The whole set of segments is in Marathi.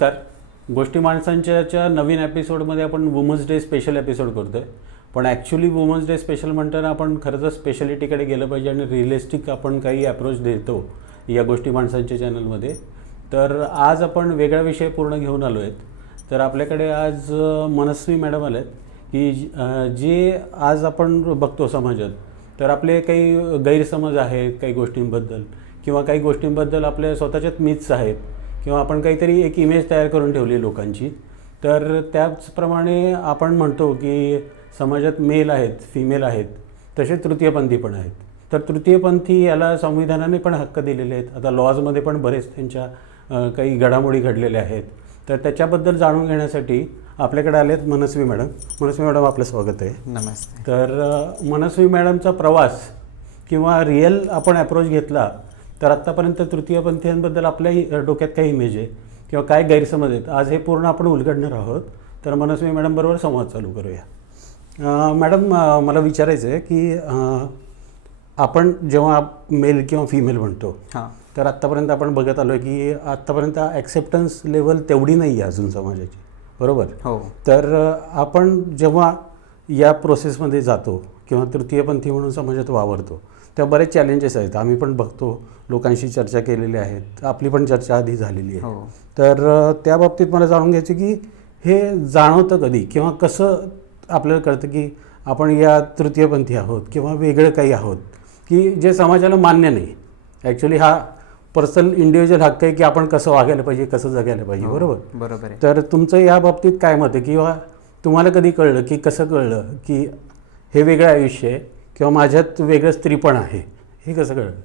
नमस्कार. गोष्टी माणसांच्या नवीन एपिसोडमध्ये आपण वुमन्स डे स्पेशल एपिसोड करतो आहे. पण ॲक्च्युली वुमन्स डे स्पेशल म्हणताना आपण खरं तर स्पेशालिटीकडे गेलं पाहिजे आणि रिअलिस्टिक आपण काही अप्रोच देतो या गोष्टी माणसांच्या चॅनलमध्ये. तर आज आपण वेगळा विषय पूर्ण घेऊन आलो आहेत. तर आपल्याकडे आज मनस्वी मॅडम आले आहेत की जे आज आपण बघतो समाजात. तर आपले काही गैरसमज आहेत काही गोष्टींबद्दल किंवा काही गोष्टींबद्दल आपल्या स्वतःच्याच मिथ्स आहेत किंवा आपण काहीतरी एक इमेज तयार करून ठेवली लोकांची. तर त्याचप्रमाणे आपण म्हणतो की समाजात मेल आहेत, फिमेल आहेत, तसे तृतीयपंथी पण आहेत. तर तृतीयपंथी याला संविधानाने पण हक्क दिलेले आहेत. आता लॉजमध्ये पण बरेच त्यांच्या काही घडामोडी घडलेल्या आहेत. तर त्याच्याबद्दल जाणून घेण्यासाठी आपल्याकडे आले आहेत मनस्वी मॅडम. मनस्वी मॅडम, आपलं स्वागत आहे. नमस्ते. तर मनस्वी मॅडमचा प्रवास किंवा रिअल आपण अप्रोच घेतला तर आत्तापर्यंत तृतीयपंथीयांबद्दल आपल्या डोक्यात काही इमेज आहे किंवा काय गैरसमज आहेत, आज हे पूर्ण आपण उलगडणार आहोत. तर मनस्वी मॅडमबरोबर संवाद चालू करूया. मॅडम, मला विचारायचं आहे की आपण जेव्हा मेल किंवा फिमेल म्हणतो तर आत्तापर्यंत आपण बघत आलो आहे की आत्तापर्यंत ॲक्सेप्टन्स लेवल तेवढी नाही आहे अजून समाजाची, बरोबर? हो. तर आपण जेव्हा या प्रोसेसमध्ये जातो किंवा तृतीयपंथी म्हणून समाजात वावरतो तेव्हा बरेच चॅलेंजेस आहेत. आम्ही पण बघतो, लोकांशी चर्चा केलेली आहेत, आपली पण चर्चा आधी झालेली आहे. तर त्या बाबतीत मला जाणून घ्यायचं की हे जाणवतं कधी किंवा कसं आपल्याला कळतं की आपण या तृतीयपंथी आहोत किंवा वेगळं काही आहोत की जे समाजाला मान्य नाही. ॲक्च्युली हा पर्सनल इंडिव्हिज्युअल हक्क आहे की आपण कसं वागायला पाहिजे, कसं जगायला पाहिजे, बरोबर आहे. तर तुमचं या बाबतीत काय मत आहे किंवा तुम्हाला कधी कळलं की कसं कळलं की हे वेगळं आयुष्य आहे किंवा माझ्यात वेगळं स्त्रीपण आहे, हे कसं कळलं?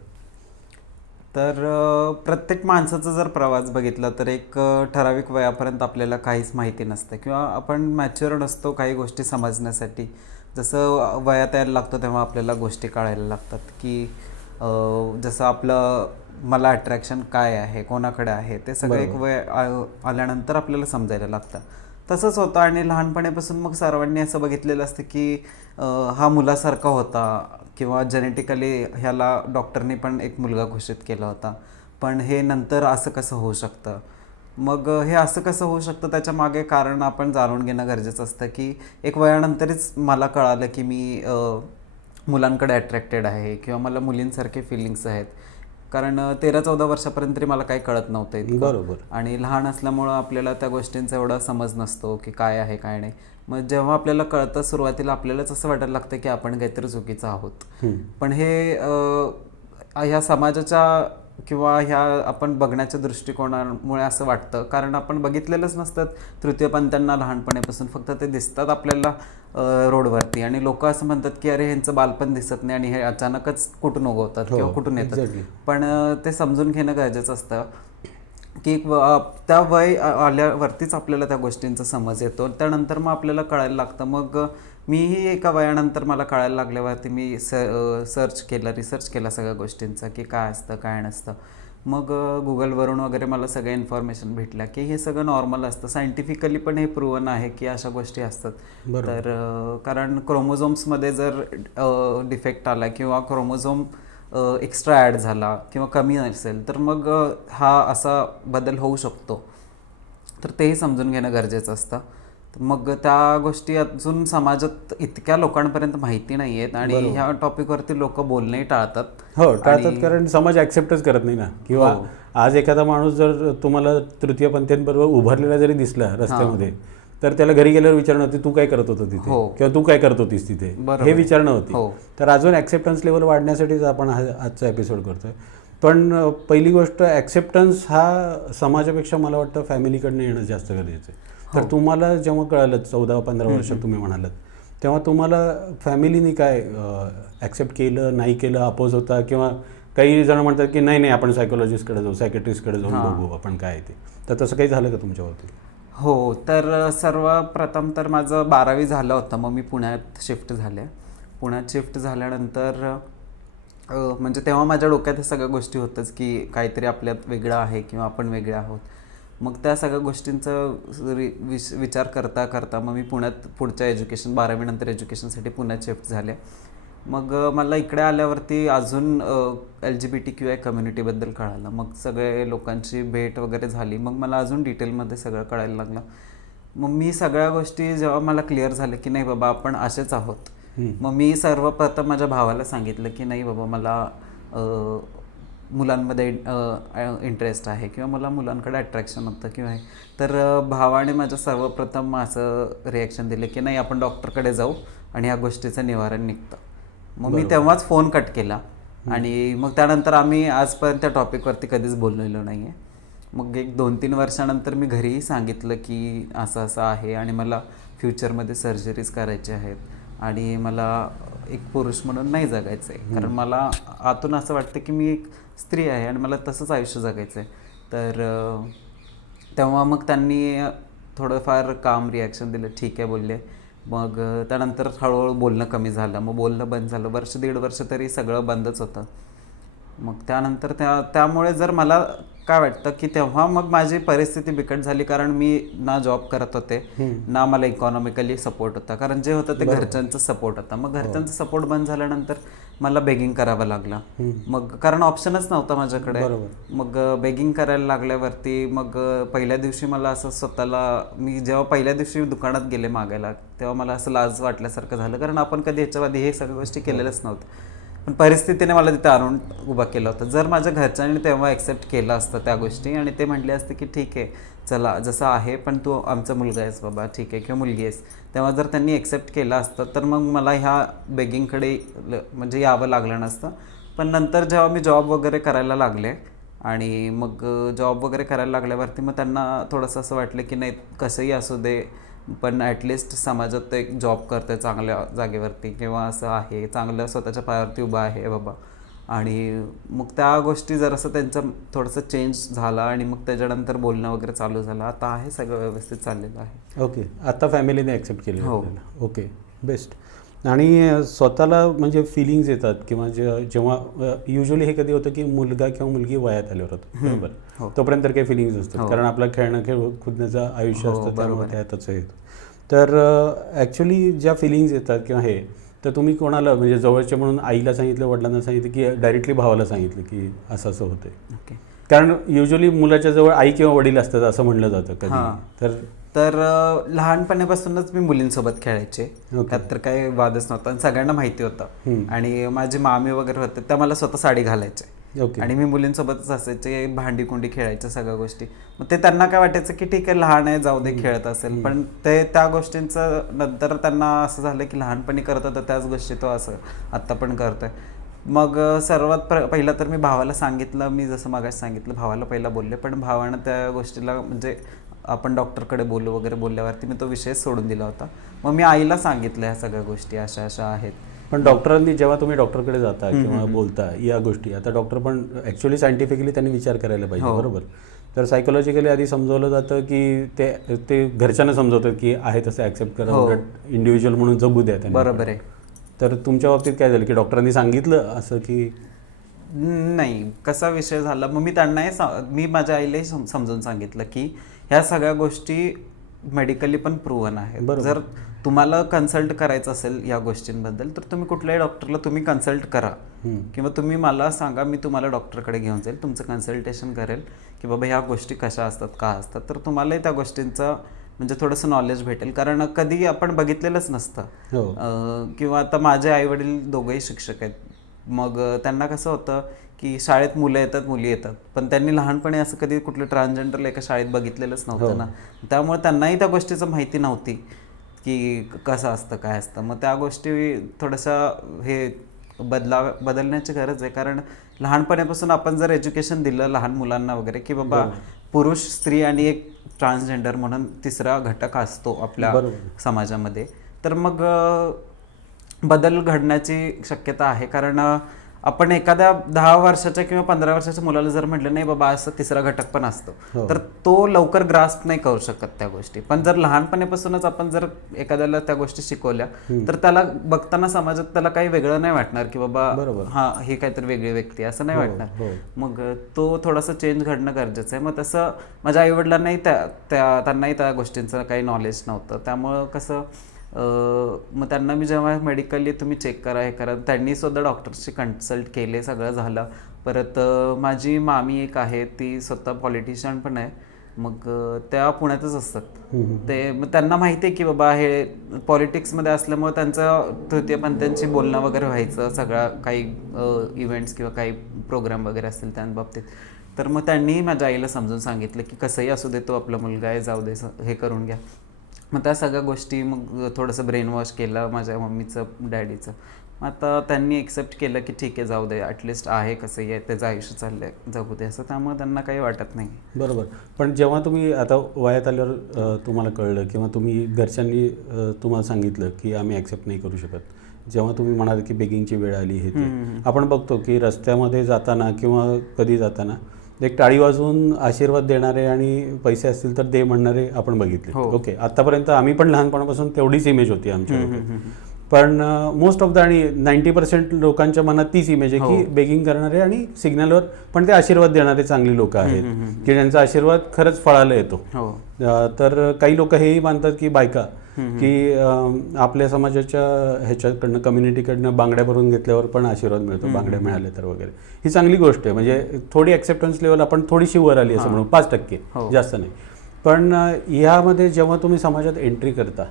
तर प्रत्येक माणसाचा जर प्रवास बघितला तर एक ठराविक वयापर्यंत आपल्याला काहीच माहिती नसतं किंवा आपण मॅच्युअर नसतो काही गोष्टी समजण्यासाठी. जसं वयात यायला लागतो तेव्हा आपल्याला गोष्टी कळायला लागतात की जसं आपलं मला अट्रॅक्शन काय आहे, कोणाकडे आहे, ते सगळं एक वय आल्यानंतर आपल्याला समजायला लागतं. तसंच होतं आणि लहानपणापासून मग सर्वांनी असं बघितलेलं असतं की हा मुलासारखा होता किंवा जेनेटिकली ह्याला डॉक्टरने पण एक मुलगा घोषित केला होता, पण हे नंतर असं कसं होऊ शकतं. मग हे असं कसं होऊ शकतं त्याच्या मागे कारण आपण जाणून घेणं गरजेचं असतं की एक वयानंतरच मला कळालं की मी मुलांकडे अट्रॅक्टेड आहे किंवा मला मुलींसारखे फिलिंग्स आहेत. कारण 13-14 वर्षापर्यंत तरी मला काही कळत नव्हतं इतकं. बरोबर. आणि लहान असल्यामुळं आपल्याला त्या गोष्टींचा एवढा समज नसतो की काय आहे काय नाही. मग जेव्हा आपल्याला कळतं सुरुवातीला आपल्यालाच असं वाटायला लागतं की आपण काहीतरी चुकीचं आहोत. पण हे ह्या समाजाच्या किंवा ह्या आपण बघण्याच्या दृष्टिकोनामुळे असं वाटतं कारण आपण बघितलेलंच नसतात तृतीयपंथींना लहानपणापासून. फक्त ते दिसतात आपल्याला रोडवरती आणि लोक असं म्हणतात की अरे ह्यांचं बालपण दिसत नाही आणि हे अचानकच कुठून उगवतात किंवा कुठून येतात. पण ते समजून घेणं गरजेचं असतं की त्या वय आल्यावरतीच आपल्याला त्या गोष्टींचा समज येतो. त्यानंतर मग आपल्याला कळायला लागतं. मग मीही एका वयानंतर मला कळायला लागल्यावरती मी रिसर्च केला सगळ्या गोष्टींचा की काय असतं काय नसतं. मग गुगलवरून वगैरे मला सगळ्या इन्फॉर्मेशन भेटल्या की हे सगळं नॉर्मल असतं. सायंटिफिकली पण हे प्रूव्हन आहे की अशा गोष्टी असतात. तर कारण क्रोमोझोम्समध्ये जर डिफेक्ट आला किंवा क्रोमोझोम एक्स्ट्रा ॲड झाला किंवा कमी असेल तर मग हा असा बदल होऊ शकतो. तर तेही समजून घेणं गरजेचं असतं. मग त्या गोष्टी अजून समाजात इतक्या लोकांपर्यंत माहिती नाही आहेत आणि ह्या टॉपिकवरती लोक बोलणंही टाळतात. टाळतात कारण समाज ॲक्सेप्टच करत नाही ना. किंवा आज एखादा माणूस जर तुम्हाला तृतीयपंथींबरोबर उभारलेला जरी दिसला रस्त्यामध्ये तर त्याला घरी गेल्यावर विचारणं होती तू काय करत होतं तिथे किंवा तू काय करत होतीस तिथे, हे विचारणं होती. तर अजून ॲक्सेप्टन्स लेवल वाढण्यासाठीच आपण आजचा एपिसोड करतोय. पण पहिली गोष्ट ॲक्सेप्टन्स हा समाजापेक्षा मला वाटतं फॅमिलीकडनं येणं जास्त गरजेचं आहे. तर तुम्हाला जेव्हा कळालं 14-15 वर्ष तुम्ही म्हणालात तेव्हा तुम्हाला फॅमिलीने काय ॲक्सेप्ट केलं नाही केलं, अपोज होता किंवा काही जण म्हणतात की नाही आपण सायकोलॉजिस्टकडे जाऊ, सायकेट्रिस्टकडे जाऊन बघू आपण काय ते. तर तसं काही झालं का तुमच्या बाबतीत? हो. तर सर्वप्रथम तर माझं 12वी झालं होतं. मग मी पुण्यात शिफ्ट झाल्यानंतर म्हणजे तेव्हा माझ्या डोक्यात हे सगळ्या गोष्टी होतच की काहीतरी आपल्यात वेगळं आहे किंवा आपण वेगळे आहोत. मग त्या सगळ्या गोष्टींचा विचार करता करता मग मी पुण्यात पुढच्या 12वी नंतर एज्युकेशनसाठी पुण्यात शिफ्ट झाले. मग मला इकडे आल्यावरती अजून LGBTQI कम्युनिटीबद्दल कळालं. मग सगळे लोकांची भेट वगैरे झाली. मग मला अजून डिटेलमध्ये सगळं कळायला लागलं. मग मी सगळ्या गोष्टी जेव्हा मला क्लिअर झालं की नाही बाबा आपण असेच आहोत, मग मी सर्वप्रथम माझ्या भावाला सांगितलं की नाही बाबा मला मुलांमध्ये इंटरेस्ट आहे किंवा मला मुलांकडे अट्रॅक्शन होतं किंवा आहे. तर भावाने माझ्या सर्वप्रथम असं रिॲक्शन दिलं की नाही आपण डॉक्टरकडे जाऊ आणि ह्या गोष्टीचं निवारण निघतं. मग मी तेव्हाच फोन कट केला आणि मग त्यानंतर आम्ही आजपर्यंत त्या टॉपिकवरती कधीच बोललेलो नाही आहे. मग एक 2-3 वर्षानंतर मी घरीही सांगितलं की असं असं आहे आणि मला फ्युचरमध्ये सर्जरीज करायचे आहेत आणि मला एक पुरुष म्हणून नाही जगायचं आहे, कारण मला आतून असं वाटतं की मी एक स्त्री आहे आणि मला तसंच आयुष्य जगायचं आहे. तर तेव्हा मग त्यांनी थोडंफार काम रिॲक्शन दिलं, ठीक आहे बोलले. मग त्यानंतर हळूहळू बोलणं कमी झालं, मग बोलणं बंद झालं. 1-1.5 वर्ष तरी सगळं बंदच होतं. मग त्यानंतर त्यामुळे जर मला काय वाटतं की तेव्हा मग माझी परिस्थिती बिकट झाली, कारण मी ना जॉब करत होते ना मला इकॉनॉमिकली सपोर्ट होता, कारण जे होतं ते घरच्यांचा सपोर्ट होता. मग घरच्यांचा सपोर्ट बंद झाल्यानंतर मला बेगिंग करावं लागलं. मग कारण ऑप्शनच नव्हता माझ्याकडे. मग बेगिंग करायला लागल्यावरती मग पहिल्या दिवशी मला असं स्वतःला, मी जेव्हा पहिल्या दिवशी दुकानात गेले मागायला तेव्हा मला असं लाज वाटल्यासारखं झालं, कारण आपण कधी ह्याच्या आधी हे सगळ्या गोष्टी केलेल्याच नव्हत्या. पण परिस्थितीने मला तिथे आणून उभा केलं होतं. जर माझ्या घरच्यांनी तेव्हा ॲक्सेप्ट केलं असतं त्या गोष्टी आणि ते म्हटले असते की ठीक आहे चला जसं आहे, पण तू आमचा मुलगा आहेस बाबा, ठीक आहे, किंवा मुलगी आहेस, तेव्हा जर त्यांनी ॲक्सेप्ट केलं असतं तर मग मला ह्या बेगिंगकडे म्हणजे यावं लागलं नसतं. पण नंतर जेव्हा मी जॉब वगैरे करायला लागले आणि मग जॉब वगैरे करायला लागल्यावरती मग त्यांना थोडंसं असं वाटलं की नाही कसंही असू दे पण ॲटलिस्ट समाजात एक जॉब करते चांगल्या जागेवरती किंवा असं आहे, चांगलं स्वतःच्या पायावरती उभा आहे बाबा. आणि मग त्या गोष्टी जरासं त्यांचं थोडंसं चेंज झाला आणि मग त्याच्यानंतर बोलणं वगैरे चालू झालं. आता आहे सगळं व्यवस्थित चाललेलं आहे. ओके, आता फॅमिलीने ॲक्सेप्ट केलं आपल्याला. Okay, best. आणि स्वतःला म्हणजे फिलिंग्स येतात किंवा जेव्हा युजली हे कधी होतं की मुलगा किंवा मुलगी वयात आल्यावर होतं, बरोबर, तोपर्यंत तर काही फिलिंग्स नसतात, कारण आपलं खेळणं खुदण्याचं आयुष्य असतं, त्यामुळे त्यातच येतं. तर ॲक्च्युली ज्या फिलिंग्स येतात किंवा हे, तर तुम्ही कोणाला म्हणजे जवळचे म्हणून आईला सांगितलं, वडिलांना सांगितलं की डायरेक्टली भावाला सांगितलं की असं असं होतंय? ओके, कारण युजली मुलाच्या जवळ आई किंवा वडील असतात असं म्हणलं जातं कधी. तर लहानपणापासूनच मी मुलींसोबत खेळायचे, त्यात तर काही वादच नव्हता आणि सगळ्यांना माहिती होतं. आणि माझी मामी वगैरे होते त्या मला स्वतः साडी घालायचे आणि मी मुलींसोबतच असायचे, भांडी कुंडी खेळायच्या सगळ्या गोष्टी. मग ते त्यांना काय वाटायचं की ठीक आहे लहान आहे जाऊ दे खेळत असेल, पण ते त्या गोष्टींचं नंतर त्यांना असं झालं की लहानपणी करत होतं त्याच गोष्टी तो असं आत्ता पण करतोय. मग सर्वात पहिलं तर मी भावाला सांगितलं, मी जसं मागाशी सांगितलं भावाला पहिला बोलले, पण भावानं त्या गोष्टीला म्हणजे आपण डॉक्टरकडे बोलू वगैरे बोलल्यावरती मी तो विषय सोडून दिला होता. मग मी आईला सांगितलं ह्या सगळ्या गोष्टी अशा अशा आहेत. पण डॉक्टरांनी जेव्हा तुम्ही डॉक्टरकडे जाता किंवा बोलता या गोष्टी, आता डॉक्टर पण ॲक्च्युली सायंटिफिकली त्यांनी विचार करायला पाहिजे, बरोबर. तर सायकोलॉजिकली आधी समजवलं जातं की ते घरच्यांना समजवतं की आहे तसं ॲक्सेप्ट करा, इंडिव्हिज्युअल म्हणून जगू द्या त्यांना, बरोबर आहे. तर तुमच्या बाबतीत काय झालं की डॉक्टरांनी सांगितलं असं की नाही? कसा विषय झाला, मग मी माझ्या आईलाही समजून सांगितलं की ह्या सगळ्या गोष्टी मेडिकली पण प्रूव्हन आहेत. जर तुम्हाला कन्सल्ट करायचं असेल या गोष्टींबद्दल तर तुम्ही कुठल्याही डॉक्टरला तुम्ही कन्सल्ट करा किंवा तुम्ही मला सांगा, मी तुम्हाला डॉक्टरकडे घेऊन जाईल, तुमचं कन्सल्टेशन करेल की बाबा ह्या गोष्टी कशा असतात का असतात, तर तुम्हालाही त्या गोष्टींचं म्हणजे थोडंसं नॉलेज भेटेल, कारण कधी आपण बघितलेलंच नसतं. किंवा आता माझे आईवडील दोघंही शिक्षक आहेत, मग त्यांना कसं होतं की शाळेत मुलं येतात मुली येतात, पण त्यांनी लहानपणी असं कधी कुठलं ट्रान्सजेंडरला एका शाळेत बघितलेलंच नव्हतं ना, त्यामुळे त्यांनाही त्या गोष्टीचं माहिती नव्हती की कसं असतं काय असतं. मग त्या गोष्टी थोडंसं हे बदलण्याची गरज आहे, कारण लहानपणापासून आपण जर एज्युकेशन दिलं लहान मुलांना वगैरे की बाबा पुरुष स्त्री आणि एक ट्रान्सजेंडर म्हणून तिसरा घटक असतो आपल्या समाजामध्ये, तर मग बदल घडण्याची शक्यता आहे. कारण आपण एखाद्या 10 वर्षाच्या किंवा 15 वर्षाच्या मुलाला जर म्हटलं नाही बाबा असं तिसरा घटक पण असतो, तर तो लवकर ग्रास्प नाही करू शकत त्या गोष्टी. पण जर लहानपणापासूनच आपण जर एखाद्याला त्या गोष्टी शिकवल्या तर त्याला बघताना समाजात त्याला काही वेगळं नाही वाटणार की बाबा हा हे काहीतरी वेगळी व्यक्ती असं नाही वाटणार. मग तो थोडासा चेंज घडणं गरजेचं आहे. मग तसं माझ्या आईवडिलांनाही त्यांनाही त्या गोष्टींचं काही नॉलेज नव्हतं, त्यामुळं कसं मग त्यांना मी जेव्हा मेडिकली तुम्ही चेक करा हे करा, त्यांनी सुद्धा डॉक्टर्सशी कन्सल्ट केले, सगळं झालं. परत माझी मामी एक आहे, ती स्वतः पॉलिटिशियन पण आहे, मग त्या पुण्यातच असतात. ते मग त्यांना माहिती आहे की बाबा हे पॉलिटिक्समध्ये असल्यामुळे त्यांचं तृतीयपंथीयांशी बोलणं वगैरे व्हायचं, सगळा काही इव्हेंट्स किंवा काही प्रोग्राम वगैरे असतील त्या बाबतीत. तर मग त्यांनी माझ्या आईला समजून सांगितलं की कसंही असू दे, तो आपला मुलगा आहे, जाऊ दे, हे करून घ्या. मग त्या सगळ्या गोष्टी मग थोडंसं ब्रेन वॉश केलं माझ्या मम्मीचं, डॅडीचं. आता त्यांनी एक्सेप्ट केलं की ठीक आहे, जाऊ दे, ॲटलिस्ट आहे कसंही आहे, त्याचं आयुष्य चाललंय, जगू दे असं. त्यामुळे त्यांना काही वाटत नाही. बरोबर. पण जेव्हा तुम्ही आता वयात आल्यावर तुम्हाला कळलं किंवा तुम्ही घरच्यांनी तुम्हाला सांगितलं की आम्ही ॲक्सेप्ट नाही करू शकत, जेव्हा तुम्ही म्हणाल की बेगिंगची वेळ आली हे ते, आपण बघतो की रस्त्यामध्ये जाताना किंवा कधी जाताना एक टाळी वाजवून आशीर्वाद देणारे आणि पैसे असतील तर दे म्हणणारे आपण बघितले. ओके, आतापर्यंत आम्ही पण लहानपणापासून तेवढीच इमेज होती आमच्या. पण मोस्ट ऑफ द आणि 90% लोकांच्या मनात तीच इमेज आहे की बेगिंग करणारे आणि सिग्नलवर पण ते आशीर्वाद देणारे चांगली लोक आहेत की ज्यांचा आशीर्वाद खरंच फळाला येतो. तर काही लोक हेही मानतात की बायका की आपल्या समाजाच्या ह्याच्याकडनं, कम्युनिटीकडनं बांगड्या भरून घेतल्यावर पण आशीर्वाद मिळतो, बांगड्या मिळाल्या तर वगैरे. ही चांगली गोष्ट आहे, म्हणजे थोडी ॲक्सेप्टन्स लेवल आपण थोडीशी वर आली असं म्हणून, 5%, जास्त नाही. पण ह्यामध्ये जेव्हा तुम्ही समाजात एंट्री करता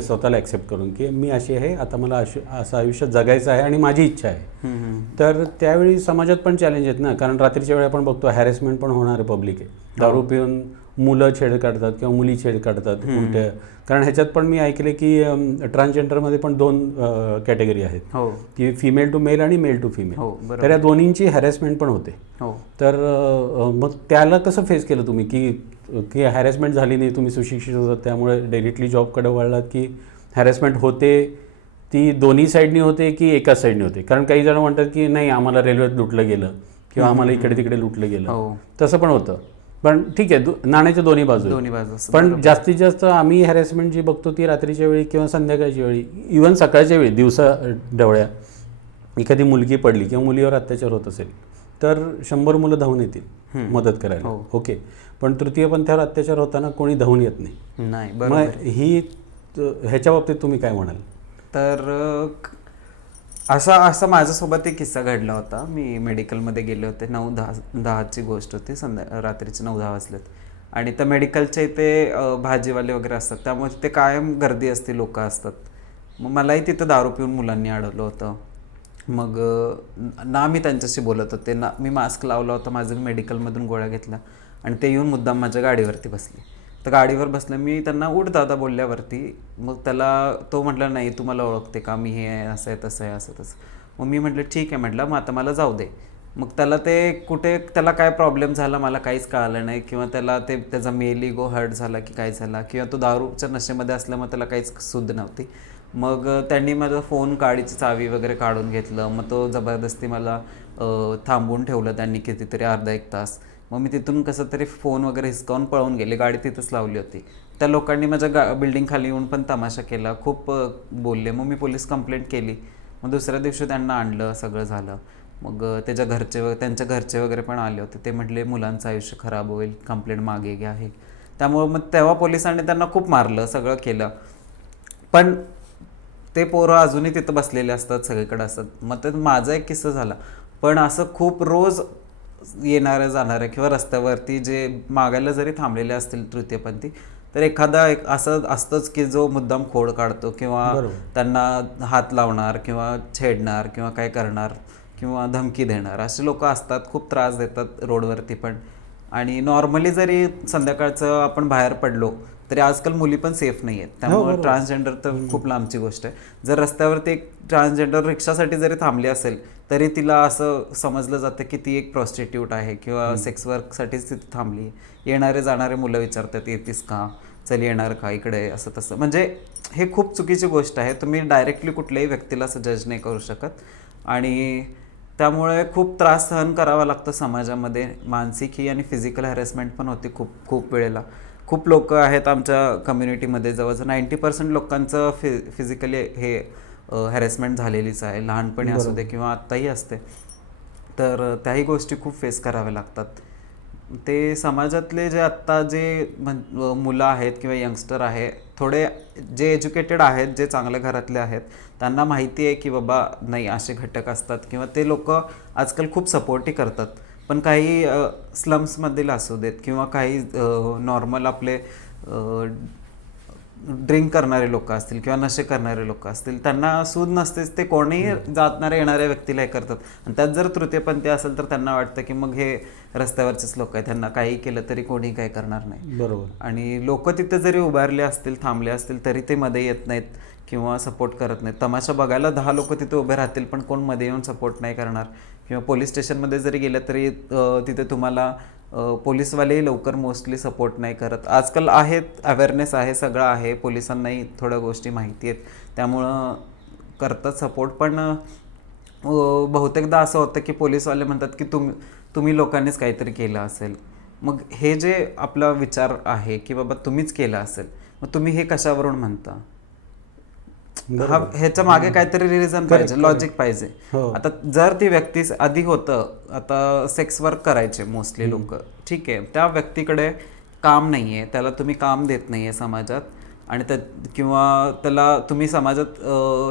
स्वतःला ॲक्सेप्ट करून की मी अशी आहे, आता मला असं आयुष्य जगायचं आहे आणि माझी इच्छा आहे, तर त्यावेळी समाजात पण चॅलेंज आहेत ना. कारण रात्रीच्या वेळी आपण बघतो हॅरेसमेंट पण होणार आहे पब्लिक आहे, दारू पिऊन मुलं छेड काढतात किंवा मुली छेड काढतात उलट्या. कारण ह्याच्यात पण मी ऐकले की ट्रान्सजेंडरमध्ये पण 2 कॅटेगरी आहेत की फिमेल टू मेल आणि मेल टू फिमेल. तर या दोन्हींची हॅरेसमेंट पण होते. तर मग त्याला कसं फेस केलं तुम्ही की हॅरेसमेंट झाली नाही, तुम्ही सुशिक्षित होतात त्यामुळे डायरेक्टली जॉबकडे वळलात, की हॅरेसमेंट होते ती दोन्ही साईडनी होते की एकाच साईडनी होते? कारण काही जण म्हणतात की नाही, आम्हाला रेल्वेत लुटलं गेलं किंवा आम्हाला इकडे तिकडे लुटलं गेलं, तसं पण होतं. पण ठीक आहे, नाण्याच्या दोन्ही बाजू. पण जास्तीत जास्त आम्ही हॅरेसमेंट जी बघतो ती रात्रीच्या वेळी किंवा संध्याकाळच्या वेळी, इव्हन सकाळच्या वेळी, दिवसा डवळ्या एखादी मुलगी पडली किंवा मुलीवर अत्याचार होत असेल तर 100 मुलं धावून येतील मदत करायला. ओके, पण तृतीयपंथावर अत्याचार होताना कोणी धावून येत नाही. मग ही ह्याच्या बाबतीत तुम्ही काय म्हणाल? तर असा माझ्यासोबत एक किस्सा घडला होता. मी मेडिकलमध्ये गेले होते, 9-10ची गोष्ट होती, रात्रीचे 9-10 वाजलेत. आणि त्या मेडिकलच्या इथे भाजीवाले वगैरे असतात, त्यामुळे तिथे कायम गर्दी असते, लोक असतात. मग मलाही तिथं दारू पिऊन मुलांनी अडवलं होतं. मग ना मी त्यांच्याशी बोलत होते ना, मी मास्क लावला होता, माझं मेडिकलमधून गोळ्या घेतल्या आणि ते येऊन मुद्दाम माझ्या गाडीवरती बसले. तर गाडीवर बसलं, मी त्यांना उठ दादा बोलल्यावरती. मग तो म्हटलं नाही, तुम्हाला ओळखते का, मी हे आहे, असं आहे, तसं आहे, असं तसं. मग मी म्हटलं ठीक आहे, म्हटलं मग आता मला जाऊ दे. मग त्याला काय प्रॉब्लेम झाला मला काहीच कळालं नाही, किंवा त्याचा मेल इगो हर्ट झाला की काय झाला, किंवा तो दारूच्या नशेमध्ये असल्यामुळे त्याला काहीच सुद्ध नव्हती. मग त्यांनी माझा फोन, गाडीची चावी वगैरे काढून घेतलं. मग तो जबरदस्ती मला थांबवून ठेवलं त्यांनी कितीतरी अर्धा-1 तास. मग मी तिथून कसं तरी फोन वगैरे हिसकावून पळून गेले, गाडी तिथंच लावली होती. त्या लोकांनी माझ्या बिल्डिंग खाली येऊन पण तमाशा केला, खूप बोलले. मग मी पोलीस कंप्लेंट केली. मग दुसऱ्या दिवशी त्यांना आणलं, सगळं झालं. मग त्यांच्या घरचे वगैरे पण आले होते. ते म्हटले मुलांचं आयुष्य खराब होईल, कंप्लेंट मागे घ्या हे. त्यामुळं मग तेव्हा पोलिसांनी त्यांना खूप मारलं, सगळं केलं. पण ते पोरं अजूनही तिथं बसलेले असतात, सगळीकडे असतात. मग ते माझा एक किस्सा झाला. पण असं खूप रोज येणारे जाणारे किंवा रस्त्यावरती जे मागायला जरी थांबलेले असतील तृतीयपंथी, तर एखादा असं असतंच की जो मुद्दाम खोड काढतो किंवा त्यांना हात लावणार किंवा छेडणार किंवा काय करणार किंवा धमकी देणार, असे लोक असतात. खूप त्रास देतात रोडवरती पण. आणि नॉर्मली जरी संध्याकाळचं आपण बाहेर पडलो तरी आजकाल मुली पण सेफ नाही आहेत. त्यामुळे ट्रान्सजेंडर तर खूप लांबची गोष्ट आहे. जर रस्त्यावरती एक ट्रान्सजेंडर रिक्षासाठी जरी थांबली असेल तरी तिला असं समजलं जातं की ती एक प्रॉस्टिट्यूट आहे किंवा सेक्स वर्कसाठीच तिथे थांबली. येणारे जाणारे मुलं विचारतात येतीस का, चल येणार का इकडे, असं तसं. म्हणजे हे खूप चुकीची गोष्ट आहे. तुम्ही डायरेक्टली कुठल्याही व्यक्तीला असं जज नाही करू शकत. आणि त्यामुळे खूप त्रास सहन करावा लागतो समाजामध्ये. मानसिकही आणि फिजिकल हॅरेसमेंट पण होते खूप वेळेला. खूप लोक आहेत आमच्या कम्युनिटीमध्ये, जवळजवळ 90% लोकांचं फिजिकली हे हॅरेसमेंट झालेलीच आहे, लहानपणी असू दे किंवा आत्ताही असते. तर त्याही गोष्टी खूप फेस कराव्या लागतात. ते समाजातले जे आत्ता जे मुलं आहेत किंवा यंगस्टर आहे, थोडे जे एज्युकेटेड आहेत, जे चांगल्या घरातले आहेत, त्यांना माहिती आहे की बाबा नाही असे घटक असतात किंवा ते लोक आजकाल खूप सपोर्टही करतात. पण काही स्लम्समधील असू देत किंवा काही नॉर्मल आपले ड्रिंक करणारे लोक असतील किंवा नशे करणारे लोक असतील, त्यांना सूद नसतेच, ते कोणीही जातणाऱ्या येणाऱ्या व्यक्तीला हे करतात. आणि त्यात जर तृतीयपंथी असेल तर त्यांना वाटतं की मग हे रस्त्यावरचेच लोक आहेत, त्यांना काही केलं तरी कोणी काही करणार नाही. बरोबर. आणि लोक तिथे जरी उभारले असतील, थांबले असतील, तरी ते मध्ये येत नाहीत किंवा सपोर्ट करत नाहीत. तमाशा बघायला 10 लोक तिथे उभे राहतील, पण कोण मध्ये येऊन सपोर्ट नाही करणार. किंवा पोलीस स्टेशनमध्ये जरी गेलं तरी तिथे तुम्हाला पोलीसवालेही लवकर मोस्टली सपोर्ट नाही करत. आजकाल आहेत, अवेअरनेस आहे, सगळं आहे, पोलिसांनाही थोड्या गोष्टी माहिती आहेत, त्यामुळं करतात सपोर्ट. पण बहुतेकदा असं होतं की पोलीसवाले म्हणतात की तुम्ही लोकांनीच काहीतरी केलं असेल. मग हे जे आपला विचार आहे की बाबा तुम्हीच केलं असेल, मग तुम्ही हे कशावरून म्हणता? ह्याच्या मागे काहीतरी रिझन पाहिजे, लॉजिक पाहिजे. आता जर ती व्यक्ती आधी होतं, आता सेक्स वर्क करायचे मोस्टली लोक, ठीक आहे, त्या व्यक्तीकडे काम नाहीये, त्याला तुम्ही काम देत नाहीये समाजात, आणि किंवा त्याला तुम्ही समाजात